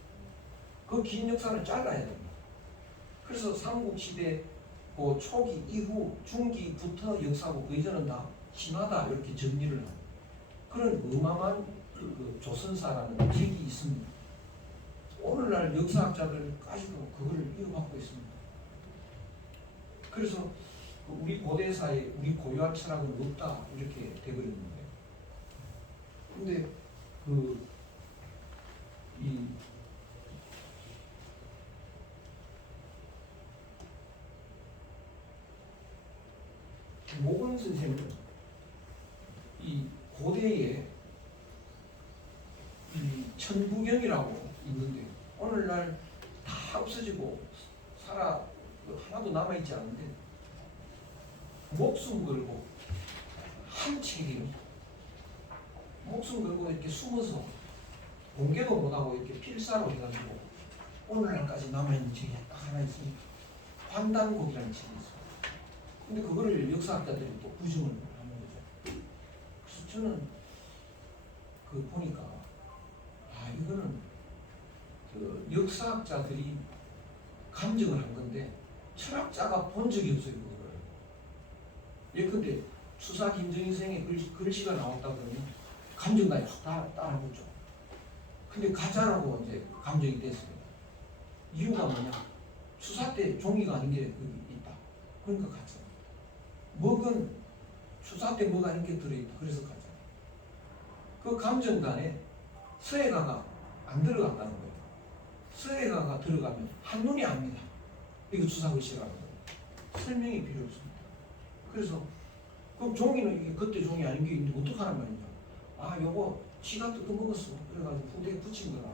그 긴 역사는 잘라야 됩니다. 그래서 삼국시대 그 초기 이후 중기부터 역사고 그 이전은 다 신화다 이렇게 정리를 합니다. 그런 어마어마한 그 조선사라는 책이 있습니다. 오늘날 역사학자들까지도 그걸 이어받고 있습니다. 그래서 우리 고대사에 우리 고유한 철학은 없다 이렇게 돼버렸는데, 근데 이 모건 선생은 이 고대에 이 천부경이라고 있는데 오늘날 다 없어지고 하나도 남아있지 않은데 목숨 걸고 한 책이요. 목숨 걸고 이렇게 숨어서 공개도 못하고 이렇게 필사로 해가지고 오늘날까지 남아있는 책이 딱 하나 있습니다. 환단곡이라는 책이 있어요. 근데 그거를 역사학자들이 또 부정을 하는 거죠. 그래서 저는 보니까 이거는 그 역사학자들이 감정을 한 건데 철학자가 본 적이 없어요. 그거를. 예컨대 추사 김정일생의 글씨가 나왔다 그러면 감정가에 확 따라붙죠. 근데 가짜라고 이제 감정이 됐습니다. 이유가 뭐냐? 추사 때 종이가 아닌 게 있다. 그러니까 가짜. 먹은 추사 때 뭐가 아닌 게 들어있다. 그래서 가짜. 그 감정간에 서예가가 안 들어갔다는 거예요. 서예가가 들어가면 한눈이 압니다. 이거 추사 글씨라는 거예요. 설명이 필요 없습니다. 그래서 그럼 종이는 이게 그때 종이 아닌 게 있는데 어떡하란 말이냐? 요거 지가 뜯어먹었어. 그래가지고 후대에 붙인 거라.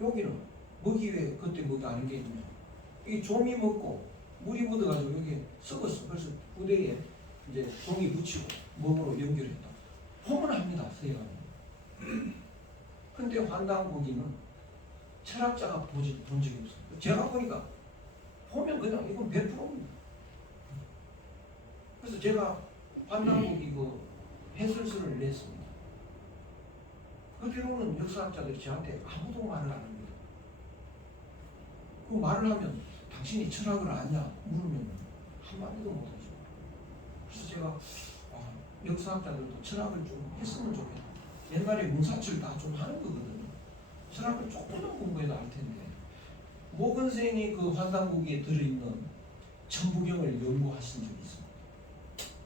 여기는 먹이 왜 그때 먹이 아닌 게 있냐? 이 종이 먹고 물이 묻어가지고 여기 썩었어. 그래서 후대에 이제 종이 붙이고 먹으로 연결했다. 보면 합니다. 서예가는. 근데 환단고기는 철학자가 본 적이 없어요. 제가 보니까 보면 그냥 이건 100%입니다. 그래서 제가 환단고기 그 해설서를 냈습니다. 그 뒤로는 역사학자들이 저한테 아무도 말을 안 합니다. 그 말을 하면 당신이 철학을 아냐 물으면 한마디도 못하죠. 그래서 제가 역사학자들도 철학을 좀 했으면 좋겠다. 옛날에 문사철 다 좀 하는 거거든요. 철학을 조금만 공부해도 알 텐데 모건생이 그 환단고기에 들어있는 천부경을 연구하신 적이 있습니다.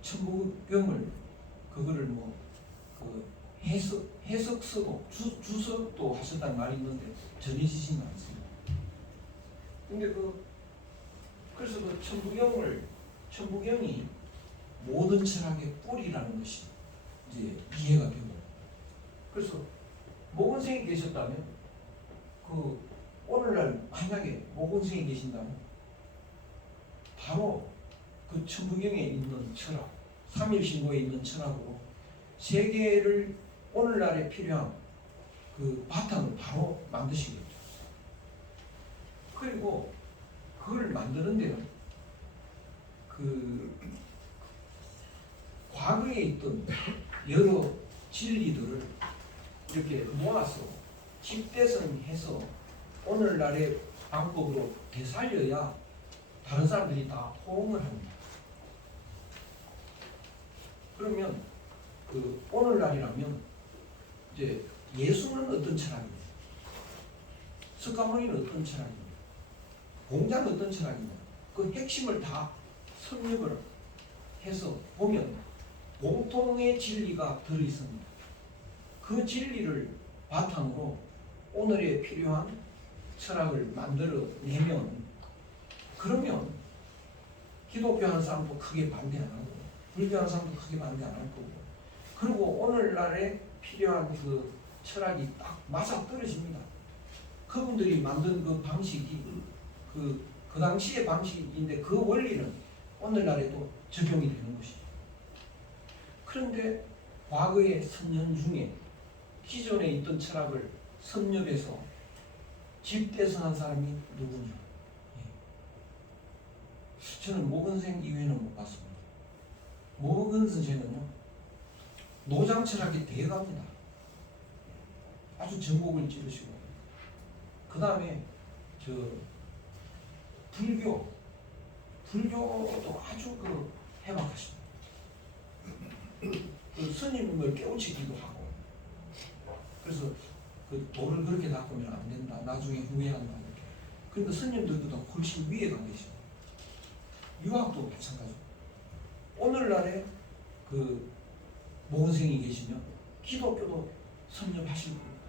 천부경을 그거를 그 해석서도 주석도 하셨다는 말이 있는데 전해지지는 않습니다. 근데 그래서 그 천부경이 모든 철학의 뿌리라는 것이 이제 이해가 되고, 그래서 모건생이 계셨다면 오늘날 만약에 모건생이 계신다면 바로 그 천부경에 있는 철학, 삼일신고에 있는 철학으로 세계를 오늘날에 필요한 그 바탕을 바로 만드시겠죠. 그리고 그걸 만드는데요, 그 과거에 있던 여러 진리들을 이렇게 모아서 집대성해서 오늘날의 방법으로 되살려야 다른 사람들이 다 호응을 합니다. 그러면 오늘날이라면 이제 예수는 어떤 철학입니까? 석가모니는 어떤 철학입니까? 공자는 어떤 철학입니까? 그 핵심을 다 섭렵을 해서 보면 공통의 진리가 들어있습니다. 그 진리를 바탕으로 오늘에 필요한 철학을 만들어내면, 그러면 기독교 하는 사람도 크게 반대 안 하고 불교 하는 사람도 크게 반대 안 할 거고, 그리고 오늘날에 필요한 그 철학이 딱 맞아 떨어집니다. 그분들이 만든 그 방식이 그 당시의 방식인데 그 원리는 오늘날에도 적용이 되는 것이죠. 그런데 과거의 선nhân 중에 기존에 있던 철학을 섭렵해서 집대성한 사람이 누구냐? 저는 모건생 이외에는 못 봤습니다. 모건 선생은요, 노장 철학이 대가입니다. 아주 전곡을 찌르시고, 그 다음에 불교도 아주 해박하십니다. 그 스님을 깨우치기도 하고, 그래서 그 도를 그렇게 닦으면 안 된다, 나중에 후회한다 이렇게. 그러니까 스님들보다 훨씬 위에 가 계십니다. 유학도 마찬가지고, 오늘날에 그 모건생이 계시면 기독교도 섭렵하실 겁니다.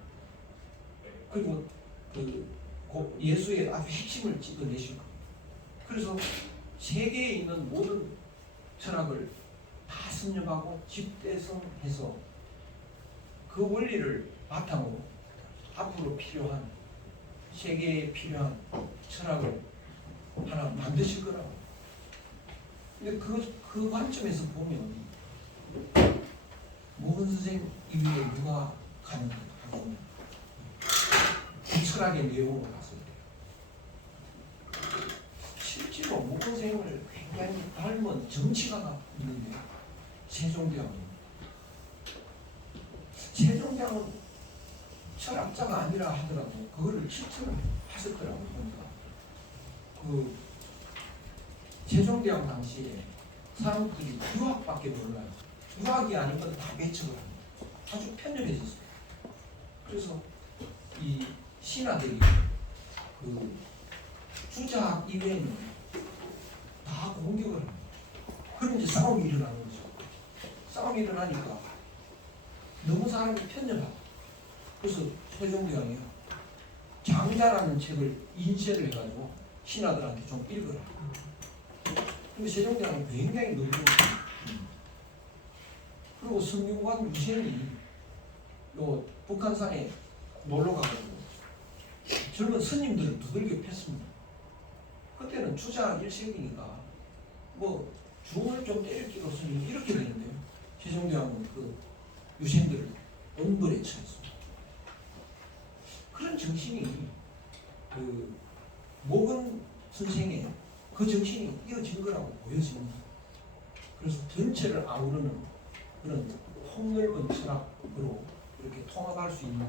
그리고 예수의 아주 핵심을 찍어내실 겁니다. 그래서 세계에 있는 모든 철학을 다 섭렵하고 집대성해서 그 원리를 바탕으로 앞으로 필요한, 세계에 필요한 철학을 하나 만드실 거라고. 근데 그 관점에서 보면 모건 선생 이외에 누가 가능하겠냐? 그 철학의 내용으로 봤을 때 실제로 모건 선생을 굉장히 닮은 정치가가 있는데 세종대왕입니다. 세종대왕은 철학자가 아니라 하더라도 그거를 실천을 하셨더라고요. 그러니까 세종대왕 당시에 사람들이 유학밖에 몰라요. 유학이 아닌 건 다 배척을 합니다. 아주 편협해졌어요. 그래서 이 신하들이 주작 이외에는 다 공격을 합니다. 그럼 이제 싸움이 일어나는 거죠. 싸움이 일어나니까 너무 사람이 편협하다. 그래서 세종대왕이요, 장자라는 책을 인쇄를 해가지고 신하들한테 좀 읽으라. 근데 세종대왕이 굉장히 놀랐어요. 그리고 성균관 유생이 북한산에 놀러 가가지고 젊은 스님들을 두들겨 팼습니다. 그때는 주자 1세기니까 중을 좀 때릴 기로 스님 이렇게 되는데요. 세종대왕은 그 유생들을 엄벌에 처했습니다. 그런 정신이 모건 선생의 그 정신이 이어진 거라고 보여집니다. 그래서 전체를 아우르는 그런 폭넓은 철학으로 이렇게 통합할 수 있는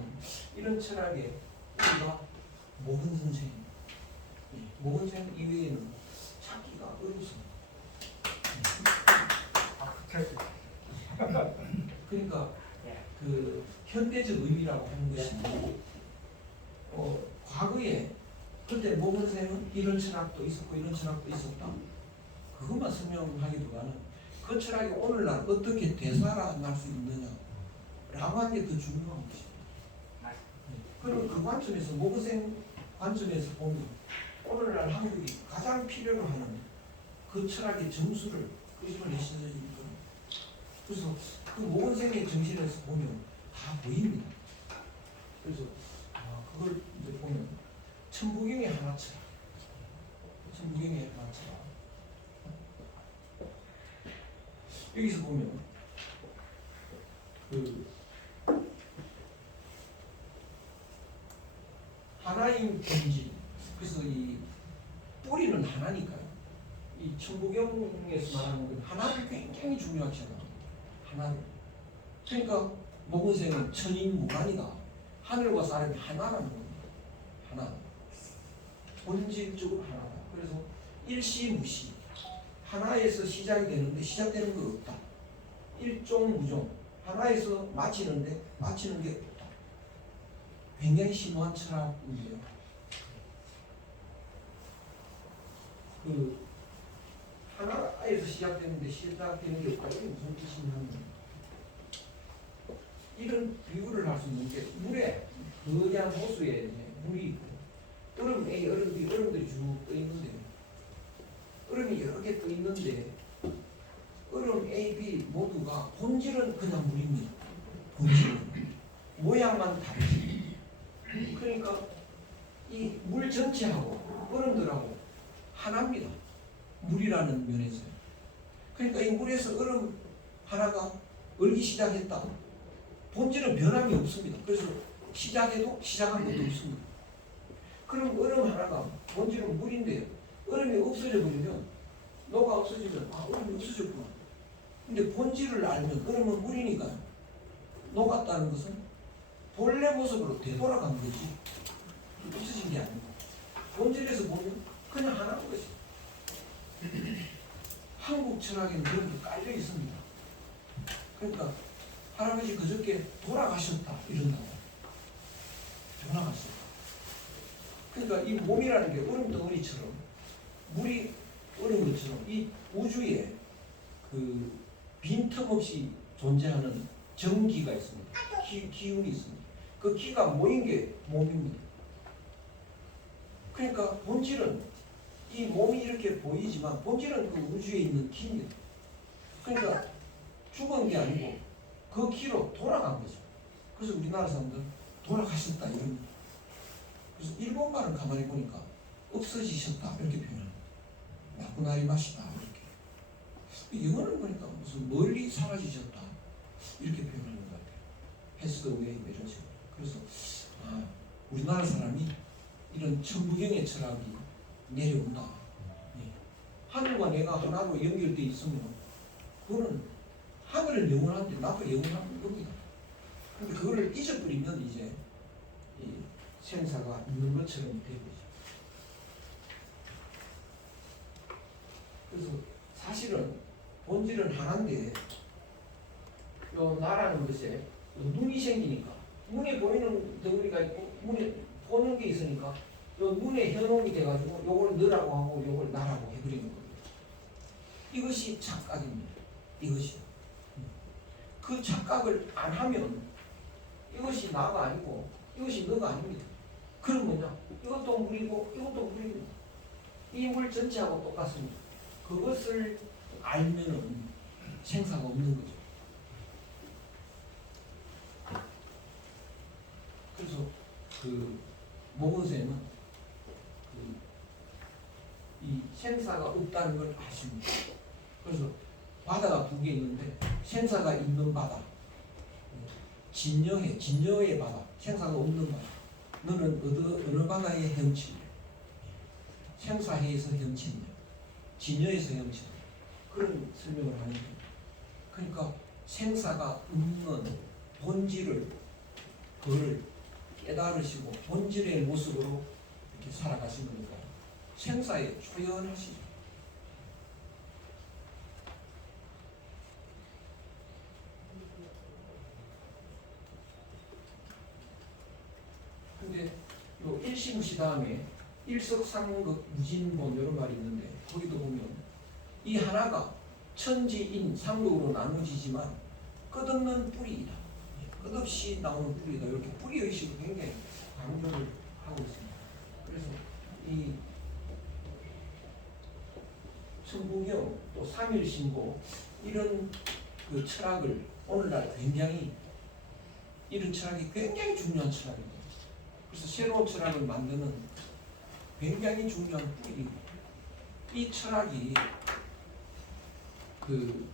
이런 철학의 뿌리가 모건 선생입니다. 모건생 이외에는 찾기가 어렵습니다. 그러니까 예. 그 현대적 의미라고 하는 것이 과거에 그때 모건생은 이런 철학도 있었고 이런 철학도 있었다. 그것만 설명하기보다는 그 철학이 오늘날 어떻게 되살아날 수 있느냐라고 하는 게 더 중요한 것입니다. 그럼 그 관점에서 모건생 관점에서 보면 오늘날 한국이 가장 필요로 하는 그 철학의 점수를 끄집어내셔야 되니까 그래서 그 모건생의 정신에서 보면 다 보입니다. 그래서 그걸 이제 보면 천부경의 하나처럼 천부경의 하나처럼 여기서 보면 그 하나인 본질 그래서 이 뿌리는 하나니까요. 이 천부경에서 말하는 건 하나를 굉장히 중요하잖아요. 하나를 그러니까 모건생은 천인무관이다. 하늘과 사람이 하나라는 겁니다. 하나. 본질적으로 하나다. 그래서 일시무시. 하나에서 시작이 되는데 시작되는 거 없다. 일종무종. 하나에서 마치는데 마치는 게 없다. 굉장히 심오한 철학인데요. 그 하나에서 시작되는데 시작되는 게 없다. 이게 무슨 뜻이냐면 이런 비유를 할 수 있는 게 물에 거대한 호수에 물이 있고 얼음 A, 얼음 B, 얼음들이 쭉 떠 있는데 얼음이 여러 개 떠 있는데 얼음 A, B 모두가 본질은 그냥 물입니다. 본질은 모양만 다르지. 그러니까 이 물 전체하고 얼음들하고 하나입니다. 물이라는 면에서요. 그러니까 이 물에서 얼음 하나가 얼기 시작했다. 본질은 변함이 없습니다. 그래서 시작해도 시작한 것도 없습니다. 그럼 얼음 하나가 본질은 물인데 얼음이 없어져 버리면 녹아 없어지면 얼음이 없어졌구나. 근데 본질을 알면 얼음은 물이니까 녹았다는 것은 본래 모습으로 되돌아간 거지 없어진 게 아니고 본질에서 보면 그냥 하나인 것이. 한국 철학에는 그런 게 깔려 있습니다. 그러니까 할아버지 그저께 돌아가셨다 이런다고. 돌아가셨다. 그러니까 이 몸이라는 게 얼음 덩어리처럼 물이 얼은 것처럼 이 우주에 그 빈틈없이 존재하는 전기가 있습니다. 기운이 있습니다. 그 기가 모인 게 몸입니다. 그러니까 본질은 이 몸이 이렇게 보이지만 본질은 그 우주에 있는 기입니다. 그러니까 죽은 게 아니고 그 기로 돌아간 거죠. 그래서 우리나라 사람들 돌아가셨다 이런. 그래서 일본말을 가만히 보니까 없어지셨다 이렇게 표현합니다. 나쿠나리마시다 이렇게. 영어를 보니까 무슨 멀리 사라지셨다 이렇게 표현하는 것 같아요. 패스드 웨이 이런 식으로. 그래서 우리나라 사람이 이런 천부경의 철학이 내려온다. 하늘과 내가 하나로 연결되어 있으면 그거는 하늘은 영원한데 나도 영원한 겁니다. 근데 그거를 잊어버리면 이제 이 생사가 있는 것처럼 되는 거죠. 그래서 사실은 본질은 하나인데 요 나라는 것에 눈이 생기니까 눈에 보이는 덩어리가 있고 눈에 보는 게 있으니까 요 눈에 현혹이 돼가지고 요걸 너라고 하고 요걸 나라고 해버리는 겁니다. 이것이 착각입니다. 이것이. 그 착각을 안 하면 이것이 나가 아니고 이것이 너가 아닙니다. 그럼 뭐냐? 이것도 물이고 이것도 물입니다. 이 물 전체하고 똑같습니다. 그것을 알면은 생사가 없는 거죠. 그래서 그 모건쌤은 이 생사가 없다는 걸 아십니다. 그래서 바다가 두 개 있는데 생사가 있는 바다, 진여의 바다, 생사가 없는 바다. 너는 어느 바다의 형체냐? 생사해에서 형체냐? 진여에서 형체냐? 그런 설명을 하는 거예요. 그러니까 생사가 없는 본질을 그거를 깨달으시고 본질의 모습으로 이렇게 살아가신 거니까 생사에 초연하시죠. 근데 요 일시무시 다음에 일석삼극 무진본 이런 말이 있는데 거기도 보면 이 하나가 천지인 삼극으로 나누지지만 끝없는 뿌리이다. 끝없이 나오는 뿌리다. 이렇게 뿌리 의식을 굉장히 강조를 하고 있습니다. 그래서 이 천부경 또 삼일신고 이런 그 철학을 오늘날 굉장히 이런 철학이 굉장히 중요한 철학입니다. 그래서 새로운 철학을 만드는 굉장히 중요한 뿌리입니다. 이 철학이 그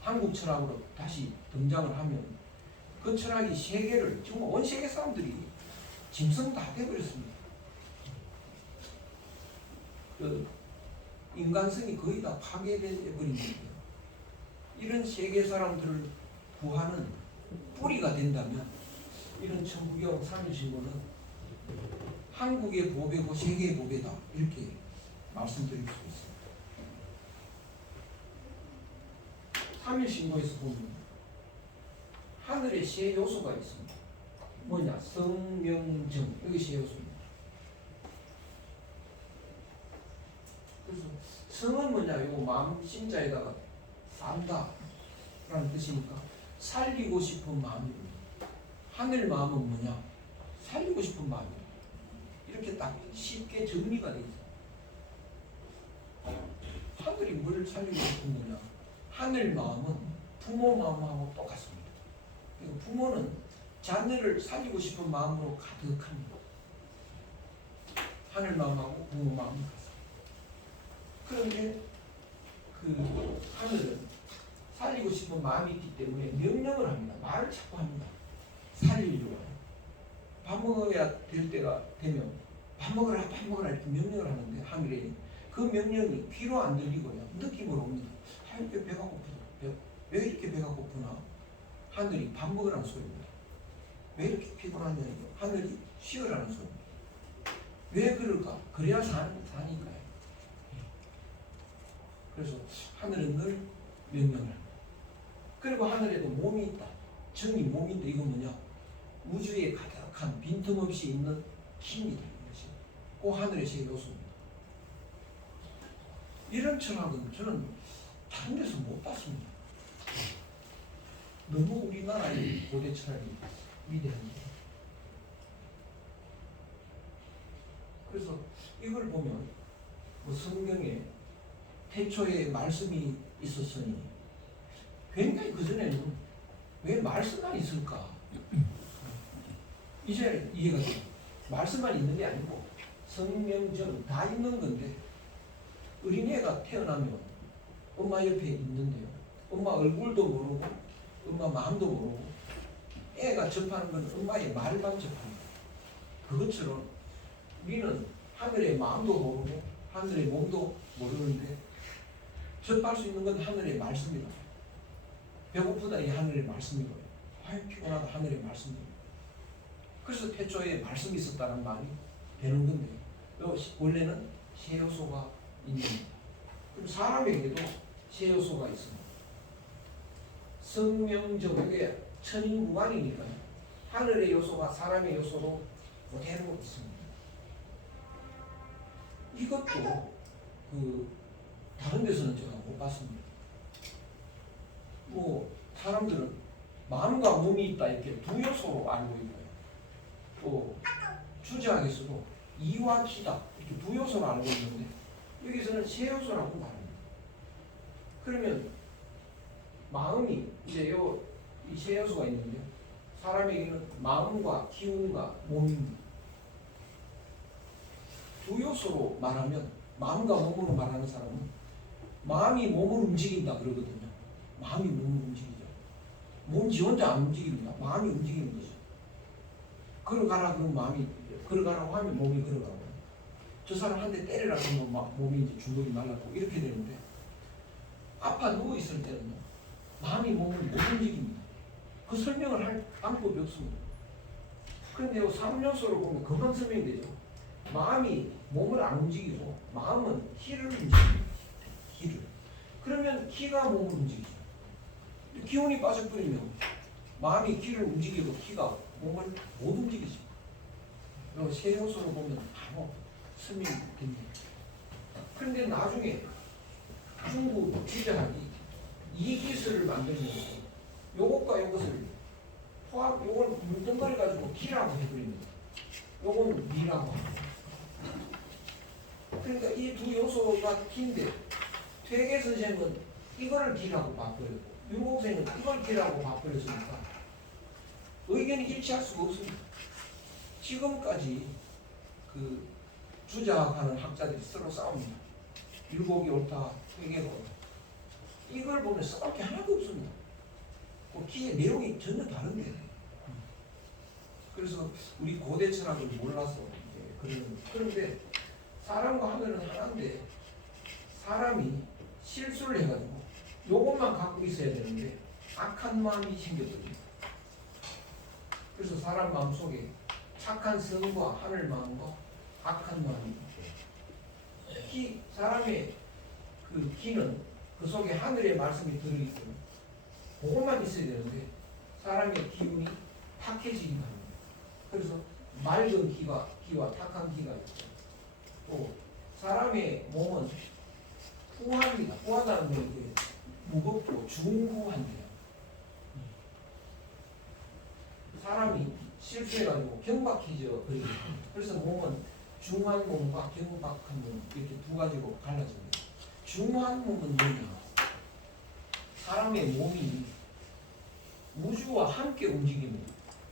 한국 철학으로 다시 등장을 하면 그 철학이 세계를 정말 온 세계 사람들이 짐승 다 돼버렸습니다. 그 인간성이 거의 다 파괴돼 버린 거예요. 이런 세계 사람들을 구하는 뿌리가 된다면 이런 천부경 삼일신고는 한국의 보배고 세계의 보배다 이렇게 말씀드릴 수 있습니다. 삼일신고에서 보면 하늘에 세 요소가 있습니다. 뭐냐? 성명정 여기 세 요소입니다. 그래서 성은 뭐냐? 요 마음 심자에다가 산다 라는 뜻이니까 살리고 싶은 마음입니다. 하늘 마음은 뭐냐? 살리고 싶은 마음입니다. 이렇게 딱 쉽게 정리가 되어 있어요. 하늘이 뭘 살리고 싶은 거냐? 하늘 마음은 부모 마음하고 똑같습니다. 그리고 부모는 자녀를 살리고 싶은 마음으로 가득합니다. 하늘 마음하고 부모 마음이 같습니다. 그런데 그 하늘은 살리고 싶은 마음이 있기 때문에 명령을 합니다. 말을 자꾸 합니다. 살리려고 해요. 밥 먹어야 될 때가 되면 밥 먹어라 이렇게 명령을 하는데 하늘에 그 명령이 귀로 안 들리고요. 느낌으로 옵니다. 왜 배가 고프다. 왜 이렇게 배가 고프나? 하늘이 밥 먹으라는 소리입니다. 왜 이렇게 피곤하냐? 하늘이 쉬어라는 소리입니다. 왜 그럴까? 그래야 사니까요. 그래서 하늘은 늘 명령을 합니다. 그리고 하늘에도 몸이 있다. 정이 몸인데 이건 뭐냐? 우주에 가득한 빈틈없이 있는 힘이다. 이것이 그 하늘의 세 요소입니다. 이런 철학은 저는 다른 데서 못 봤습니다. 너무 우리나라의 고대 철학이 위대합니다. 그래서 이걸 보면 뭐 성경에 태초에 말씀이 있었으니 굉장히 그전에는 왜 말씀만 있을까? 이제 이해가 돼요. 말씀만 있는 게 아니고 성명정 다 있는 건데 어린애가 태어나면 엄마 옆에 있는데요. 엄마 얼굴도 모르고 엄마 마음도 모르고 애가 접하는 건 엄마의 말만 접합니다. 그것처럼 우리는 하늘의 마음도 모르고 하늘의 몸도 모르는데 접할 수 있는 건 하늘의 말씀이다. 배고프다 이 하늘의 말씀이고요. 아유 피곤하다 하늘의 말씀이고요. 그래서 태초에 말씀이 있었다는 말이 되는 건데요. 원래는 세 요소가 있는 겁니다. 그럼 사람에게도 세 요소가 있습니다. 성명정 이게 천인무관이니까 하늘의 요소가 사람의 요소로 그대로 있습니다. 이것도 그 다른 데서는 제가 못 봤습니다. 뭐 사람들은 마음과 몸이 있다 이렇게 두 요소로 알고 있고요. 또 주제학에서도 이와 기다 이렇게 두 요소로 알고 있는데 여기서는 세 요소라고 말합니다. 그러면 마음이 이제 이 세 요소가 있는데 사람에게는 마음과 기운과 몸입니다. 두 요소로 말하면 마음과 몸으로 말하는 사람은 마음이 몸을 움직인다 그러거든요. 마음이 몸을 움직이죠. 몸 지 혼자 안 움직입니다. 마음이 움직이는 거죠. 걸어가라 그러면 마음이 걸어가라고 하면 몸이 걸어가고 저 사람 한 대 때리라 그러면 몸이 이제 주먹이 말랐고 이렇게 되는데 아파 누워 있을 때는요 마음이 몸을 못 움직입니다. 그 설명을 할 방법이 없습니다. 그런데 이 3요소를 보면 금방 설명되죠. 마음이 몸을 안 움직이고 마음은 기를 움직입니다. 기를. 그러면 기가 몸을 움직이죠. 기운이 빠져버리면 마음이 기를 움직이고 기가 몸을 못 움직이죠. 세 요소로 보면 바로 설명됩니다. 그런데 나중에 중국 지자학이 이 기술을 만들면서 요것과 요것을 포함, 요걸 물덩어리 가지고 기라고 해버립니다. 요건 미라고 합니다. 그러니까 이 두 요소가 기인데 퇴계 선생은 이거를 기라고 바꿔요. 윤곡생은 이걸 기라고 바꿔였으니까 의견이 일치할 수가 없습니다. 지금까지 그 주자하는 학자들이 서로 싸웁니다. 율곡이 옳다, 퇴계가 옳다. 이걸 보면 싸울 게 하나도 없습니다. 그 기의 내용이 전혀 다른데. 그래서 우리 고대 철학을 몰라서 그런데 사람과 하늘은 하나인데 사람이 실수를 해가지고 요것만 갖고 있어야 되는데 악한 마음이 생겨버립니다. 그래서 사람 마음속에 착한 성과 하늘 마음과 악한 마음이 있고 사람의 그 기는 그 속에 하늘의 말씀이 들어있고 그것만 있어야 되는데 사람의 기운이 탁해지기만 합니다. 그래서 맑은 기와 탁한 기가 있고 또 사람의 몸은 후합니다. 후하다는 건 이게 무겁고 중후한데요. 사람이 실수해가지고 경박해져 버리고 그래서 몸은 중한 몸과 경박한 몸 이렇게 두 가지로 갈라집니다. 중한 몸은 뭐냐? 사람의 몸이 우주와 함께 움직이는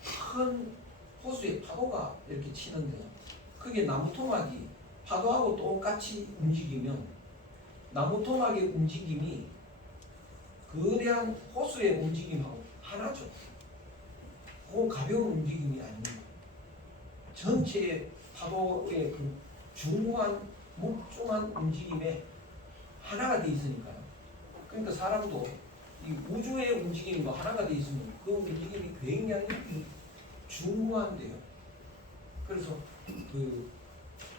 큰 호수의 파도가 이렇게 치는데 그게 나무토막이 파도하고 똑같이 움직이면 나무토막의 움직임이 거대한 호수의 움직임하고 하나죠. 그 가벼운 움직임이 아닙니다. 전체의 파도의 그 중후한 묵중한 움직임에 하나가 돼 있으니까요. 그러니까 사람도 이 우주의 움직임과 하나가 돼 있으면 그 움직임이 굉장히 중후한데요. 그래서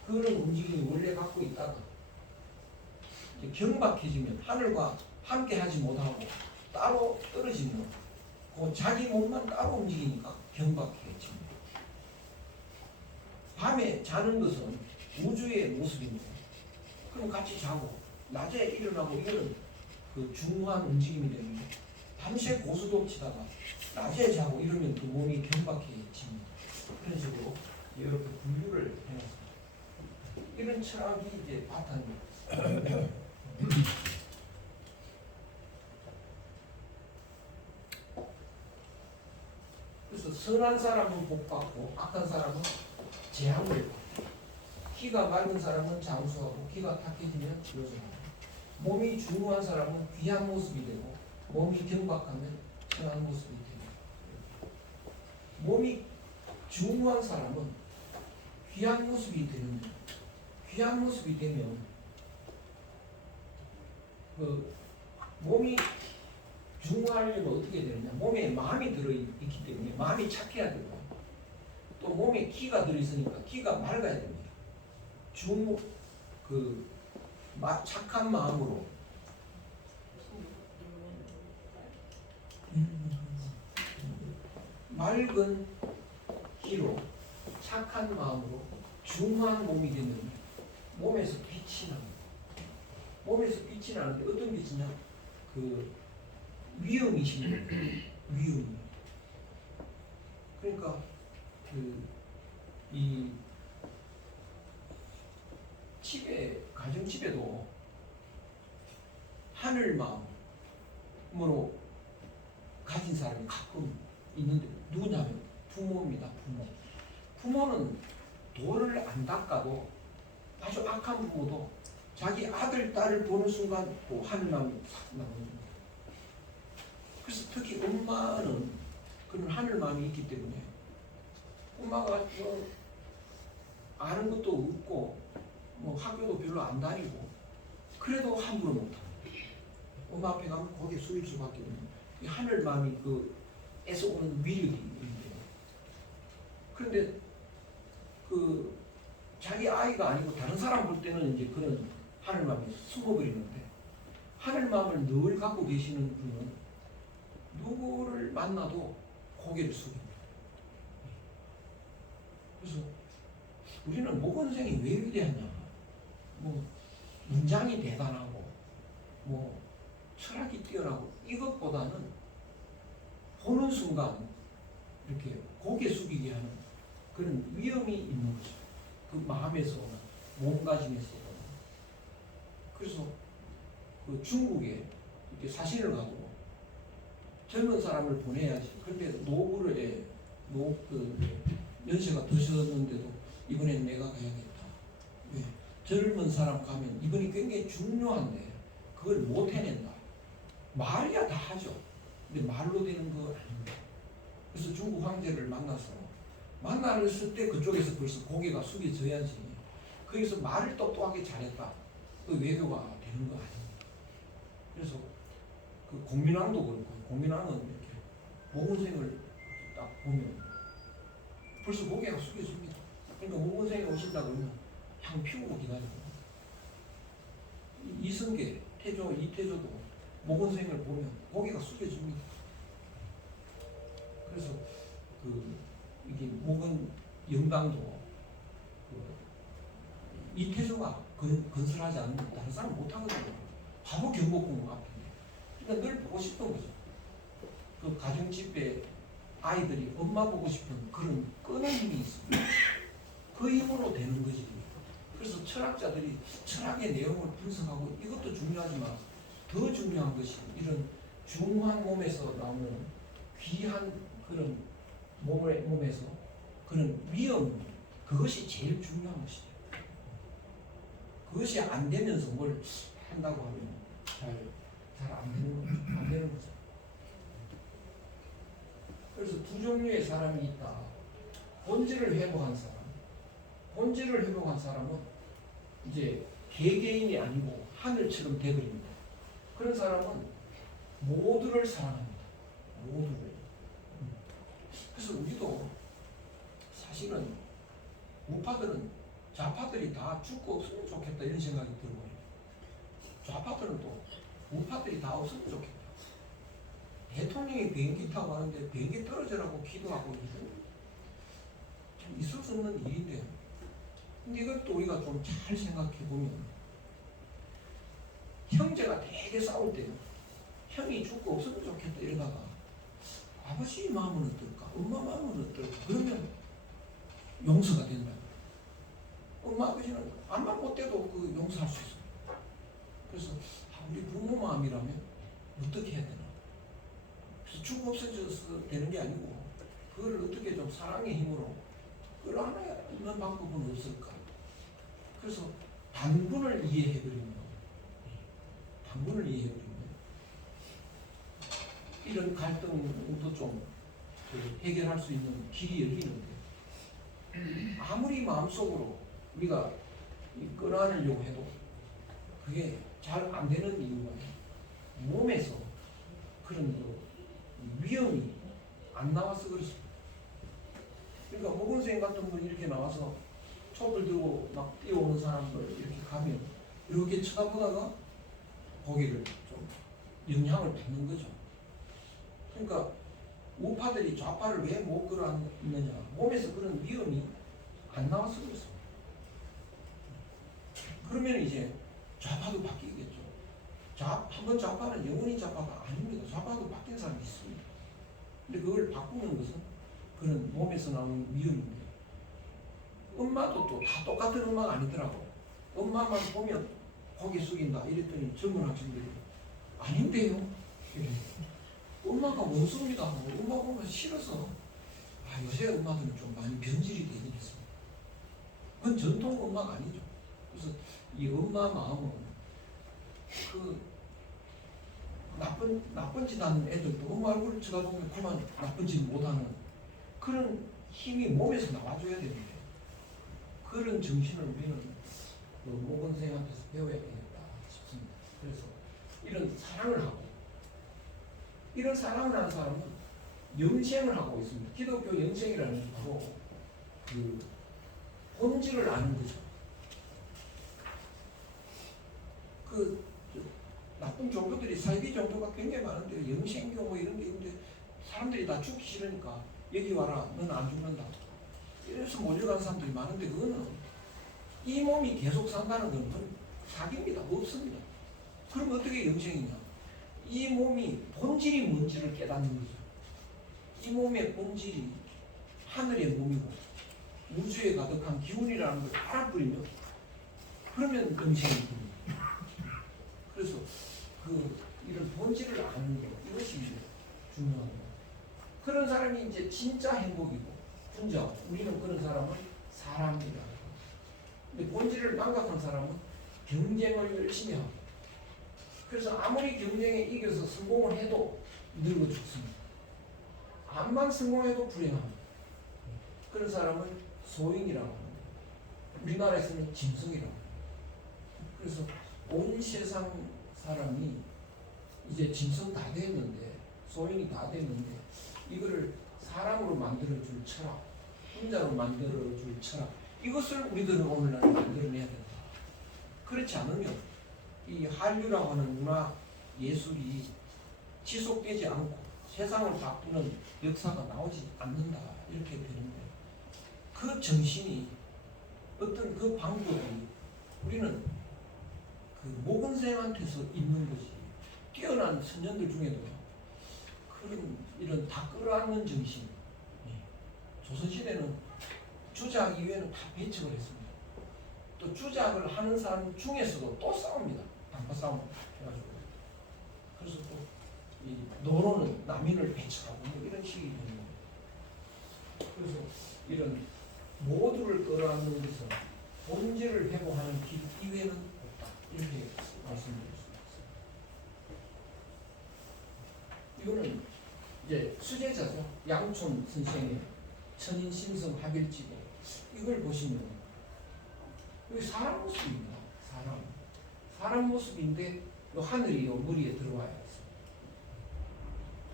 그런 움직임이 원래 갖고 있다가 경박해지면 하늘과 함께 하지 못하고 따로 떨어지면 그 자기 몸만 따로 움직이니까 경박해집니다. 밤에 자는 것은 우주의 모습입니다. 그럼 같이 자고 낮에 일어나고 이거는 그 중후한 움직임이 되는데 밤새 고스톱 치다가 낮에 자고 이러면 그 몸이 경박해집니다. 그런 식으로 이렇게 분류를 해놨습니다. 이런 철학이 이제 바탕입니다. 그래서 선한 사람은 복받고 악한 사람은 재앙을 받고 기가 맑은 사람은 장수하고 기가 탁해지면 요술하고 몸이 중후한 사람은 귀한 모습이 되고 몸이 경박하면 선한 모습이 됩니다. 몸이 중후한 사람은 귀한 모습이 되는데 귀한 모습이 되면 그 몸이 중후하려면 어떻게 되느냐? 몸에 마음이 들어있기 때문에 마음이 착해야 되고 또 몸에 기가 들어있으니까 기가 맑아야 됩니다. 착한 마음으로 맑은 기로 착한 마음으로 중후한 몸이 되면 몸에서 빛이 납니다. 몸에서 빛이 나는데 어떤 빛이냐? 그 위험이 생깁니다. 위험. 그러니까 이 집에 가정집에도 하늘 마음으로 가진 사람이 가끔 있는데 누구냐면 부모입니다. 부모는 돌을 안 닦아도 아주 악한 부모도 자기 아들, 딸을 보는 순간 그 하늘 마음이 싹 나옵니다. 그래서 특히 엄마는 그런 하늘 마음이 있기 때문에 엄마가 아는 것도 없고 학교도 별로 안 다니고 그래도 함부로 못합니다. 엄마 앞에 가면 거기에 숙일 수밖에 없는 이 하늘 마음이 에서 오는 위력이 있는데요. 그런데 자기 아이가 아니고 다른 사람 볼 때는 이제 그런 하늘 마음이 숨어버리는데 하늘 마음을 늘 갖고 계시는 분은 누구를 만나도 고개를 숙입니다. 그래서 우리는 모건생이 왜 위대하냐? 뭐 문장이 대단하고 뭐 철학이 뛰어나고 이것보다는 보는 순간 이렇게 고개 숙이게 하는 그런 위험이 있는 거죠. 그 마음에서 오는 몸가짐에서 오는. 그래서 그 중국에 이렇게 사신을 가도 젊은 사람을 보내야지. 근데 노부를 연세가 드셨는데도 이번엔 내가 가야겠다. 왜? 젊은 사람 가면 이번이 굉장히 중요한데 그걸 못 해낸다. 말이야 다 하죠. 근데 말로 되는 거 아닙니다. 그래서 중국 황제를 만났을 때 그쪽에서 벌써 고개가 숙여져야지. 거기서 말을 똑똑하게 잘했다. 그 외교가 되는 거 아닙니다. 그래서 그 공민왕도 그렇고 공민왕은 이렇게 모건생을 딱 보면 벌써 고개가 숙여집니다. 그러니까 모건생이 오신다 그러면 향 피우고 기다리고 이승계, 태조, 이태조도 모건생을 보면 고개가 숙여집니다. 그래서 이게 모건 영당도 이태조가 건설하지 않으면 다른 사람 못하거든요. 바로 경복궁 앞인데. 그러니까 늘 보고 싶은 거죠. 그 가정집에 아이들이 엄마 보고 싶은 그런 끈한 힘이 있습니다. 그 힘으로 되는 거지. 그래서 철학자들이 철학의 내용을 분석하고 이것도 중요하지만 더 중요한 것이 이런 중한 몸에서 나오는 귀한 그런 몸에서 그런 위험, 그것이 제일 중요한 것이죠. 그것이 안 되면서 뭘 한다고 하면 잘 안 되는 거죠. 그래서 두 종류의 사람이 있다. 본질을 회복한 사람. 본질을 회복한 사람은 이제 개개인이 아니고 하늘처럼 되버립니다. 그런 사람은 모두를 사랑합니다. 모두를. 그래서 우리도 사실은 우파들은 좌파들이 다 죽고 없으면 좋겠다 이런 생각이 들고요. 좌파들은 또 우파들이 다 없으면 좋겠다. 대통령이 비행기 타고 가는데 비행기 떨어져라고 기도하고 이런 참 있을 수 없는 일인데요. 근데 이것도 우리가 좀 잘 생각해 보면 형제가 되게 싸울 때요. 형이 죽고 없으면 좋겠다 이러다가 아버지 마음은 어떨까? 엄마 마음은 어떨까? 그러면 용서가 된다. 엄마 아버지는 암만 못돼도 그 용서할 수 있어요. 그래서 우리 부모 마음이라면 어떻게 해야 되나? 그래서 죽어 없어져서 되는 게 아니고 그걸 어떻게 좀 사랑의 힘으로 끌어안는 방법은 없을까? 그래서 당분을 이해해버리면 이런 갈등도 좀 해결할 수 있는 길이 열리는데 아무리 마음속으로 우리가 끌어안으려고 해도 그게 잘 안 되는 이유가 몸에서 그런 위험이 안 나와서 그렇습니다. 그러니까 모건생 같은 분 이렇게 나와서 촛불 들고 막 뛰어오는 사람들 이렇게 가면 이렇게 쳐다보다가 고개를 좀 영향을 받는 거죠. 그러니까 우파들이 좌파를 왜 못 끌어안느냐, 몸에서 그런 위험이 안 나와서 그렇습니다. 그러면 이제 좌파도 바뀌겠죠. 한번 좌파는 영원히 좌파가 아닙니다. 좌파도 바뀐 사람이 있습니다. 근데 그걸 바꾸는 것은 그런 몸에서 나오는 위험인데 엄마도 또 다 똑같은 엄마가 아니더라고. 엄마만 보면 고개 숙인다 이랬더니 젊은 학생들이 아닌데요. 엄마가 원수입니다. 엄마 보면 싫어서 요새 엄마들은 좀 많이 변질이 되긴 했습니다. 그건 전통 엄마가 아니죠. 그래서 이 엄마 마음은 그 나쁜 짓 하는 애들도 엄마 얼굴을 쳐다보면 그만 나쁜 짓 못하는 그런 힘이 몸에서 나와줘야 되는데 그런 정신을 우리는 모건생한테서 배워야 되겠다 싶습니다. 그래서 이런 사랑을 하고 이런 사랑을 하는 사람은 영생을 하고 있습니다. 기독교 영생이라는 게 바로 그 본질을 아는 거죠. 나쁜 종교들이 사이비 종교가 굉장히 많은데 영생교 뭐 이런 게 있는데 사람들이 다 죽기 싫으니까 여기 와라 너는 안 죽는다 이래서 몰려가는 사람들이 많은데 그거는 이 몸이 계속 산다는 건 사기입니다. 없습니다. 그럼 어떻게 영생이냐? 이 몸이 본질이 뭔지를 깨닫는 거죠. 이 몸의 본질이 하늘의 몸이고 우주에 가득한 기운이라는 걸 알아버리면 그러면 영생이 됩니다. 그래서 이런 본질을 아는 것 이것이 이제 중요한 거예요. 그런 사람이 이제 진짜 행복이고 군자 우리는 그런 사람은 사람이다. 근데 본질을 망각한 사람은 경쟁을 열심히 하고 그래서 아무리 경쟁에 이겨서 성공을 해도 늙어 죽습니다. 암만 성공해도 불행합니다. 그런 사람은 소인이라고 합니다. 우리나라에서는 짐승이라고 합니다. 그래서 온 세상 사람이 이제 짐승 다 됐는데 소인이 다 됐는데 이거를 사람으로 만들어줄 철학, 혼자로 만들어줄 철학 이것을 우리들은 오늘날 만들어내야 된다. 그렇지 않으면 이 한류라고 하는 문화 예술이 지속되지 않고 세상을 바꾸는 역사가 나오지 않는다 이렇게 되는데 그 정신이 어떤 그 방법이 우리는 모건생한테서 있는 것이 뛰어난 선전들 중에도 그런 이런 다 끌어안는 정신 조선시대는 주작 이외에는 다 배척을 했습니다. 또 주작을 하는 사람 중에서도 또 싸웁니다. 단파 싸움 해가지고 그래서 또 이 노로는 남인을 배척하고 뭐 이런 식이 되는 겁니다. 그래서 이런 모두를 끌어안는 것은 본질을 회복하는 길 이외에는 없다 이렇게 말씀드릴 수 있습니다. 이거는 이제 수제자죠. 양촌 선생의 천인심성 합일지고 이걸 보시면 여기 사람 모습입니다. 사람 모습인데 요 하늘이 요 머리에 들어와야 했습니다.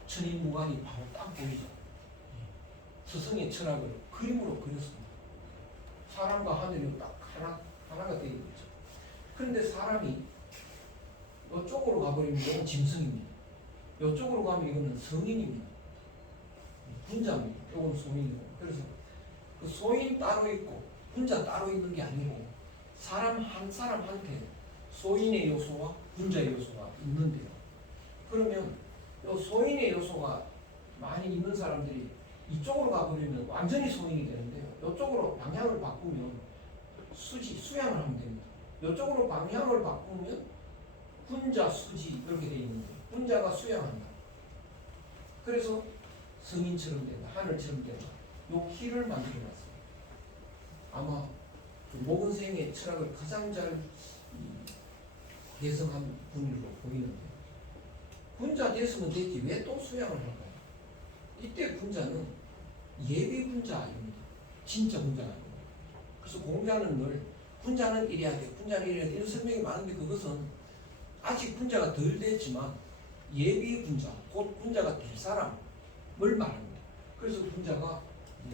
천인무관이 바로 딱 보이죠. 스승의 철학을 그림으로 그렸습니다. 사람과 하늘이 딱 하나가 되어 있죠. 그런데 사람이 이쪽으로 가버리면 이건 짐승입니다. 이쪽으로 가면 이거는 성인입니다. 군자입니다. 이건 소인이고. 그래서 그 소인 따로 있고 군자 따로 있는 게 아니고 사람 한 사람한테 소인의 요소와 군자의 요소가 있는데요. 그러면 이 소인의 요소가 많이 있는 사람들이 이쪽으로 가버리면 완전히 소인이 되는데요. 이쪽으로 방향을 바꾸면 수양을 하면 됩니다. 이쪽으로 방향을 바꾸면 군자, 수지 이렇게 되어 있는데 군자가 수양한다. 그래서 성인처럼 된다. 하늘처럼 된다. 이 길을 만들어놨습니다. 아마 모건생의 철학을 가장 잘 개성한 분으로 보이는데 군자 됐으면 됐지 왜 또 수양을 할까요? 이때 군자는 예비 군자입니다. 진짜 군자가 아닙니다. 그래서 공자는 늘 군자는 이래야 돼, 군자는 이래야 돼 이런 설명이 많은데 그것은 아직 군자가 덜 됐지만 예비 군자, 곧 군자가 될 사람을 말합니다. 그래서 군자가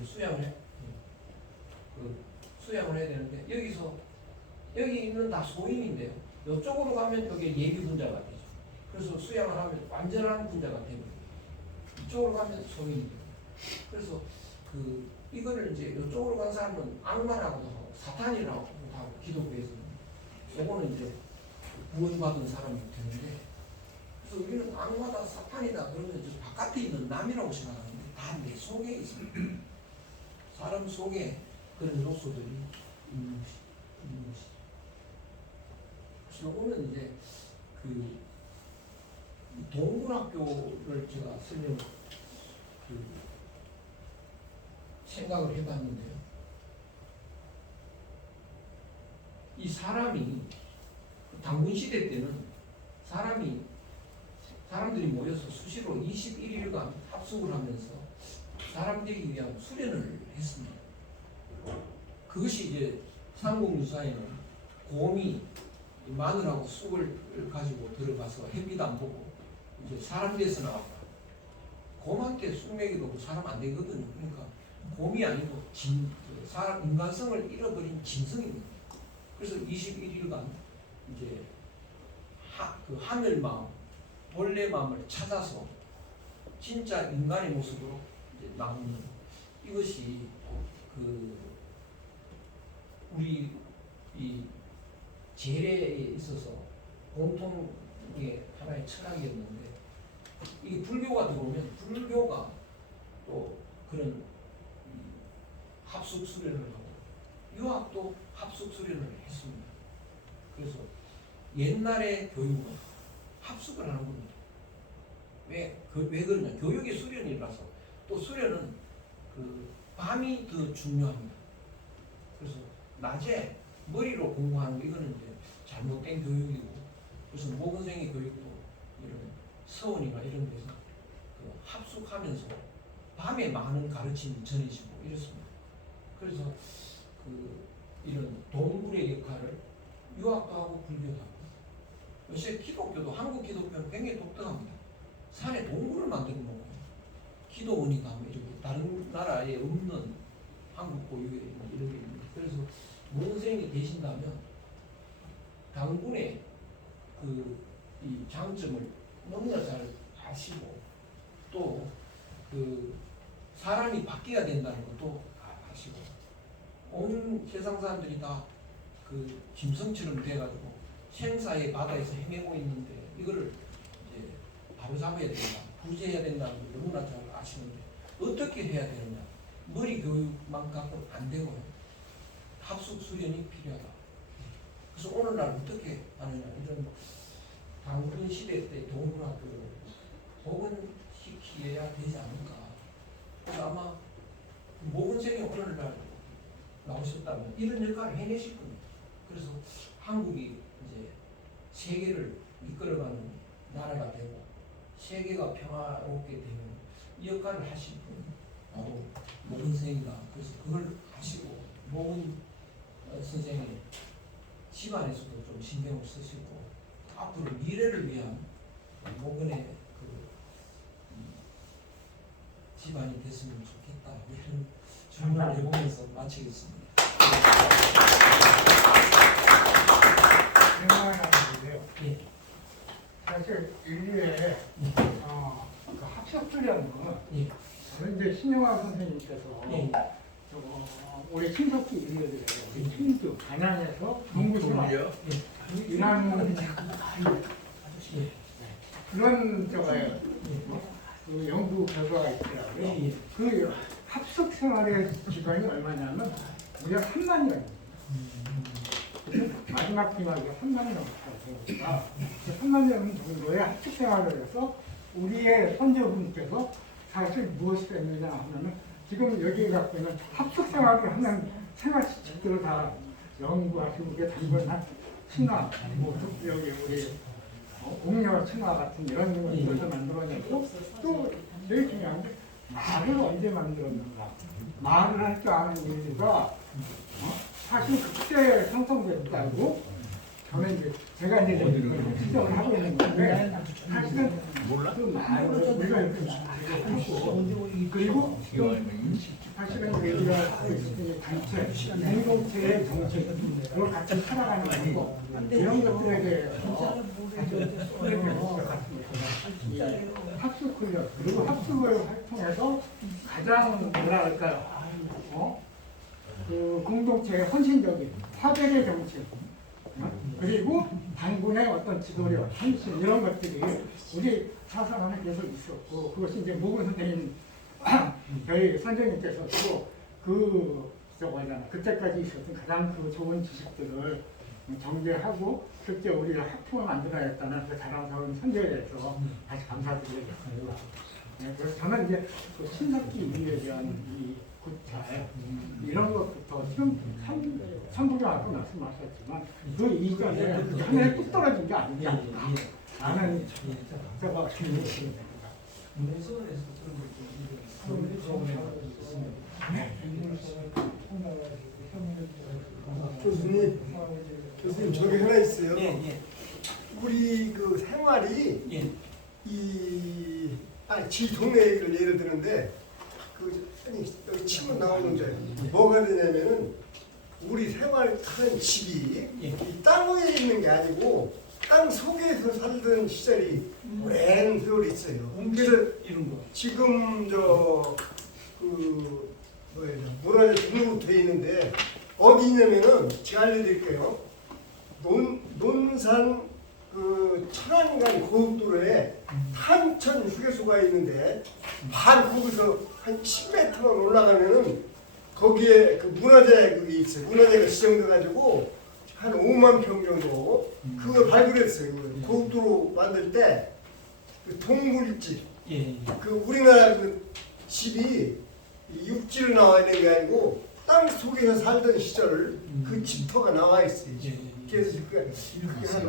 수양을 해야 되는데 여기 있는 다 소인인데요. 이쪽으로 가면 여기 예비 군자가 되죠. 그래서 수양을 하면 완전한 군자가 됩니다. 이쪽으로 가면 소인이 됩니다. 그래서 이거를 이제 이쪽으로 간 사람은 악마라고도 하고 사탄이라고 하고 기독교에서는 요거는 이제 구원받은 사람이 되는데 그래서 우리는 악마다 사탄이다 그러면 이제 바깥에 있는 남이라고 생각하는데 다 내 속에 있습니다. 사람 속에 그런 요소들이 있는 것이죠. 그래서 요거는 이제 동문학교를 제가 생각을 해봤는데요. 이 사람이 당군시대 때는 사람들이 모여서 수시로 21일간 합숙을 하면서 사람 되기 위한 수련을 했습니다. 그것이 이제 삼국유사에는 곰이 마늘하고 쑥을 가지고 들어가서 햇빛 안 보고 이제 사람 돼서 나왔다. 곰한테 쑥 먹이도 사람 안 되거든요. 그러니까 곰이 아니고 사람 인간성을 잃어버린 짐승입니다. 그래서 21일간 이제 그 하늘 마음, 본래 마음을 찾아서 진짜 인간의 모습으로 이제 나오는 이것이 그 우리 이 제례에 있어서 공통의 하나의 철학이었는데 이 불교가 들어오면 불교가 또 그런 합숙 수련을 하고 유학도 합숙 수련을 했습니다. 그래서 옛날의 교육은 합숙을 하는 겁니다. 왜 그러냐? 교육이 수련이라서 또 수련은 그 밤이 더 중요합니다. 그래서 낮에 머리로 공부하는 거 이거는 이제 잘못된 교육이고 그래서 모건생의 교육도 이런 서원이나 이런 데서 그 합숙하면서 밤에 많은 가르침이 전해지고 이렇습니다. 그래서 그 이런 동굴의 역할을 유학도 하고 불교도 하고 요새 기독교도 한국 기독교는 굉장히 독특합니다. 산에 동굴을 만들어 놓고 기도원이 가면 이렇게 다른 나라에 없는 한국 고유의 이런 게 있습니다. 그래서 모건생이 되신다면 당군의 그 이 장점을 너무나 잘 아시고 또 그 사람이 바뀌어야 된다는 것도 아시고 온 세상 사람들이 다 그 짐승처럼 돼가지고 생사의 바다에서 헤매고 있는데 이거를 이제 바로 잡아야 된다, 구제해야 된다는 걸 너무나 잘 아시는데 어떻게 해야 되느냐? 머리 교육만 갖고는 안 되고요. 합숙 수련이 필요하다. 그래서 오늘날 어떻게 하느냐? 이런 당군 시대 때 동문학교를 복원시켜야 되지 않을까? 그래서 아마 모건생이 오늘날 나오셨다면 이런 역할을 해내실 겁니다. 그래서 한국이 이제 세계를 이끌어가는 나라가 되고 세계가 평화롭게 되는 이 역할을 하실 분 바로 모건생이다. 그래서 그걸 하시고 모건 선생의 집안에서도 좀 신경을 쓰시고 앞으로 미래를 위한 모건의 그 집안이 됐으면 좋겠다. 이런 질문을 해보면서 마치겠습니다. 생각나는데요. 예. 사실 인류의 그 합석수련은 예. 저는 이제 신영화 선생님께서 예. 우리 친석기 인류들의 우리 친주 단양에서 동부생활 일하는 그런 그 연구 결과가 있더라고요. 예. 그 합숙 생활의 기간이 얼마냐면 우리가 3만년입니다. 마지막 기간이 3만 년이라고 되니까 3만 년 정도의 합숙 생활을 해서 우리의 선조분께서 사실 무엇이 됐느냐 하면은 지금 여기에 갖고 있는 합숙 생활을 하는 생활 지식들을 다 연구하시고 그게 단번한 신화, 뭐 여기 우리 옥녀 신화 같은 이런 것들을 만들어내고 또 제일 중요한 게 말을 언제 만들었는가. 말을 할 줄 아는 인류가 사실 그때 형성됐다고 저는 이제 제가 이제 추정을 하고 있는 건데 사실은 그 말을 우리가 이렇게 하고 그리고 사실은 우리가 하고 있는 단체, 공동체의 정책 그걸 같이 살아가는 방법 이런 것들에 대해서 학습 훈련 그리고 학습을 통해서 가장 뭐라 할까요? 그 공동체의 헌신적인 화백의 정책 그리고 당군의 어떤 지도력, 헌신 이런 것들이 우리 사상 안에 계속 있었고 그것이 이제 모건 선생님 저희 선생님께서도 그때까지 있었던 가장 그 좋은 지식들을 정제하고 실제 우리가 학풍을 만들어냈다는 그 자랑스러운 선제에 대해서 다시 감사드리겠습니다. 네, 그래서 저는 이제 그 신석기 인류에 대한 이 구찰 이런 것부터 지금 천부경학교 말씀하셨지만 그 이전에 하늘에 뚝 떨어진 게 아니냐 나는 저거 주의했습니다. 문서원에서 그런 교수님 저기 하나 있어요. 예. 우리 그 생활이 예. 지 동네를 예를 드는데 아니 여기 치면 나오는데 뭐가 되냐면은 우리 생활하는 집이 이 땅 위에 있는 게 아니고 땅 속에서 살던 시절이 오랜 세월이 있어요. 그래서 이런 거. 지금 문화재 등록돼 있는데 어디 있냐면은 제가 알려드릴게요. 논산 천안간 고속도로에 탄천 휴게소가 있는데 바로 거기서 한 10m만 올라가면은 거기에 그 문화재 그게 있어요. 문화재가 지정돼 가지고 한 5만 평 정도 그걸 발굴했어요. 고속도로 만들 때 그 동굴집 그 우리나라 그 집이 육지로 나와 있는 게 아니고 땅 속에서 살던 시절 그 집터가 나와 있어요. 그래서 그게 한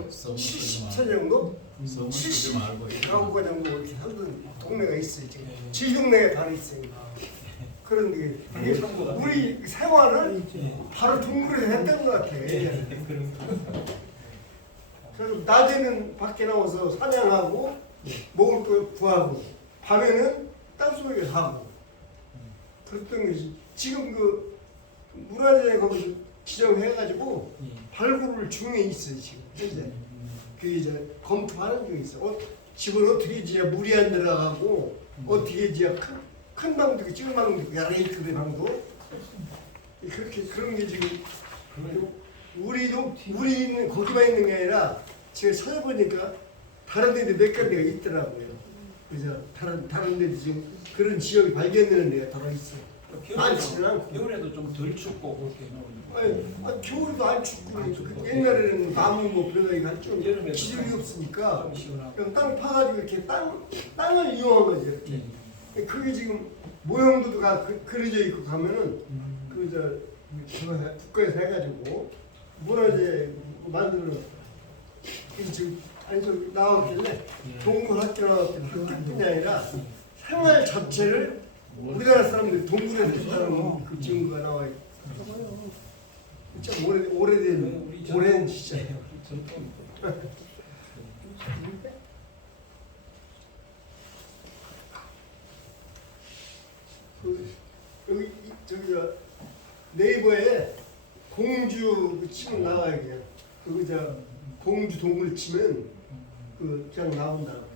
70차 정도? 70가구가 정도 이렇게 살던 동네가 있어요. 지금 지동네가 다 있어요. 그런 게 우리 생활을 바로 동굴에서 했던 것 같아요. 그래서 낮에는 밖에 나와서 사냥하고 먹을 거 구하고 밤에는 땅속에 사고 그랬던 것이 지금 그 문화재 거기 지정해가지고 발굴을 중에 있어요. 지금 현재 그 이제 검토하는 중에 있어. 집을 어떻게 지어야 물이 안 들어가고 어떻게 지어야 큰 방도 있고 작은 방도 있고 여러 개의 방도 그렇게 그런 게 지금 우리는 거기만 있는 게 아니라 제가 찾아보니까 다른 데도 몇 군데가 있더라고요. 그래서 다른 데도 지금 그런 지역이 발견되는 데가 더 있어요. 많지는 않고. 겨울에도 좀 덜 춥고 그렇게 아니, 겨울에도 안 춥고 그 옛날에는 나무 뭐 그러다가 좀 여름에도 기술이 없으니까 좀 시원하고. 그냥 땅 파가지고 이렇게 땅을 이용한 거죠. 이렇게. 그게 지금 모형도 그려져 있고 가면은 국가에서 해가지고 문화재 만들어. 그래서 지금 안에서 나왔길래 동굴학교 나왔길래 학교뿐이 아니라 생활 자체를 우리나라 사람들이 동굴에서 했다는 그 증거가 나와 있고 참 오래된 시절이에요. 여기 저기 네이버에 공주 치면 나와요. 그냥 공주 동굴 치면 그냥 나온다고요.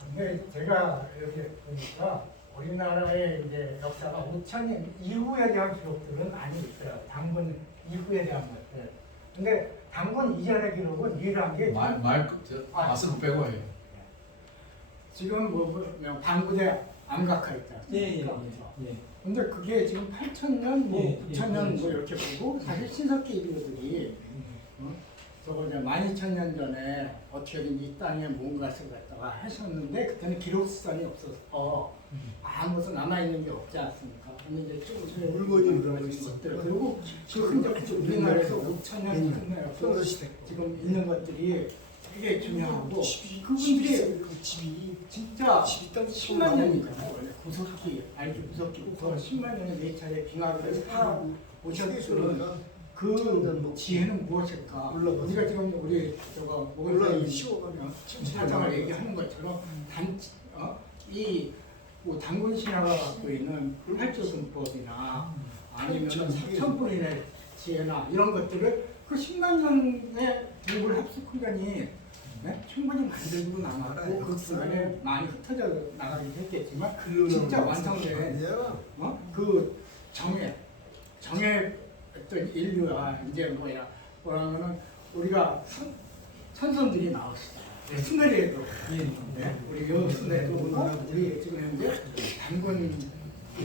근데 제가 이렇게 보니까 우리나라의 이제 역사가 5,000년 이후에 대한 기록들은 많이 있어요. 당군 이후에 대한 것들. 근데 당군 이전의 기록은 유일한 게 말씀 빼고 해요. 지금 방구대 암각화 있다. 근데 그게 지금 8,000년, 9,000년 이렇게 보고 사실 신석기 인류들이 저거 이제 12,000년 전에 어떻게든 이 땅에 뭔가를 갖다가 하셨는데 그때는 기록 수단이 없어서 아무것도 남아있는 게 없지 않습니까? 근데 이제 조금 물건이 그런 것들 그리고 그 흔적이 우리나라에서 5,000년 전에 지금 있는 것들이 되게 중요하고 그분들이 진짜 10만 년이잖아요. 원래 구석기, 알기 구석기부터 10만 년에 네 차례 빙하를 오셨으면 그 지혜는 무엇일까? 우리가 지금 우리 저거 목을 사장을 얘기하는 것처럼 뭐 당군 신화가 갖고 있는 활조등법이나 아니면 천분인의 지혜나 이런 것들을 그 10만 년의 공부를 합숙하니 충분히 만들고 남았고 그 순간에 많이 흩어져 나가긴 했겠지만 진짜 완성된 그 정의 어떤 인류가 이제 뭐라면은 우리가 선선들이 나왔어요. 순례리에도 우리 여 순례도 우리 지금 현재 단군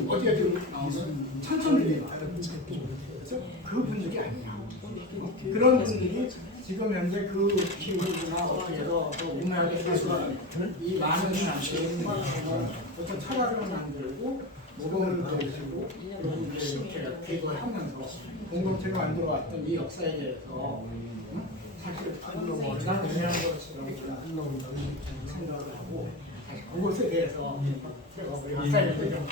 어디에도 나오는 천선들이 나와요. 그분들이 아니냐. 그런 분들이 지금 현재 그 기후나 어떻게 해서 또 우매하게 이 많은 사람들이 어떤 철학을 만들고 모범을 보여주고 이렇게 대거하면서 공동체를 만들어 왔던 이 역사에 대해서 사실 얼마나 중요한 것이라고 생각을 하고 그것에 대해서 제가 우리 역사에 대해서 좀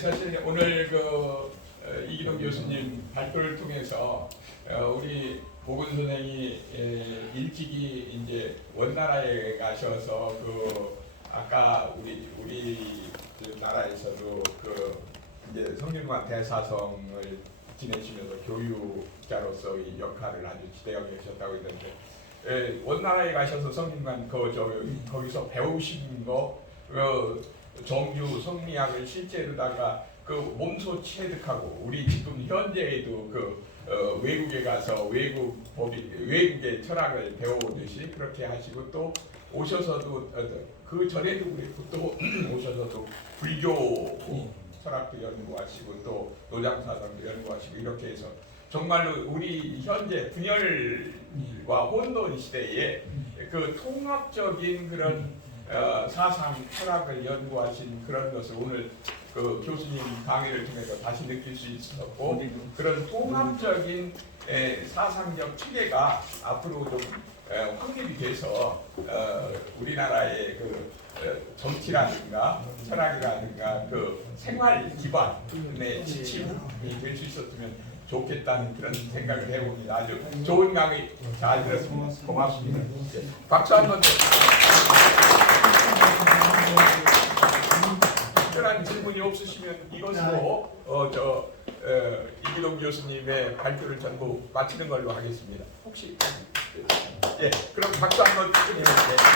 사실 오늘 이기동 교수님 발표를 통해서 우리 보건 선생이 일찍이 이제 원나라에 가셔서 그 아까 우리 그 나라에서도 그 이제 성균관 대사성을 지내시면서 교육자로서 이 역할을 아주 지대하게 하셨다고 했는데 원나라에 가셔서 성균관 거기서 배우신 거 정규 성리학을 실제로다가 그 몸소 체득하고 우리 지금 현재에도 외국에 가서 외국의 철학을 배워오듯이 그렇게 하시고 또 오셔서도 그 전에도 그랬고 또 오셔서도 불교 철학도 연구하시고 또 노장사상도 연구하시고 이렇게 해서 정말로 우리 현재 분열과 혼돈 시대에 그 통합적인 그런 사상 철학을 연구하신 그런 것을 오늘 그 교수님 강의를 통해서 다시 느낄 수 있었고 그런 통합적인 사상적 체계가 앞으로 좀 확립이 돼서 우리나라의 그 정치라든가 철학이라든가 그 생활 기반의 지침이 될 수 있었으면 좋겠다는 그런 생각을 해봅니다. 아주 좋은 강의 잘 들었습니다. 고맙습니다. 박수 한번 특별한 질문이 없으시면 이것으로 이기동 교수님의 발표를 전부 마치는 걸로 하겠습니다. 혹시 그럼 박수 한번 드리겠습니다.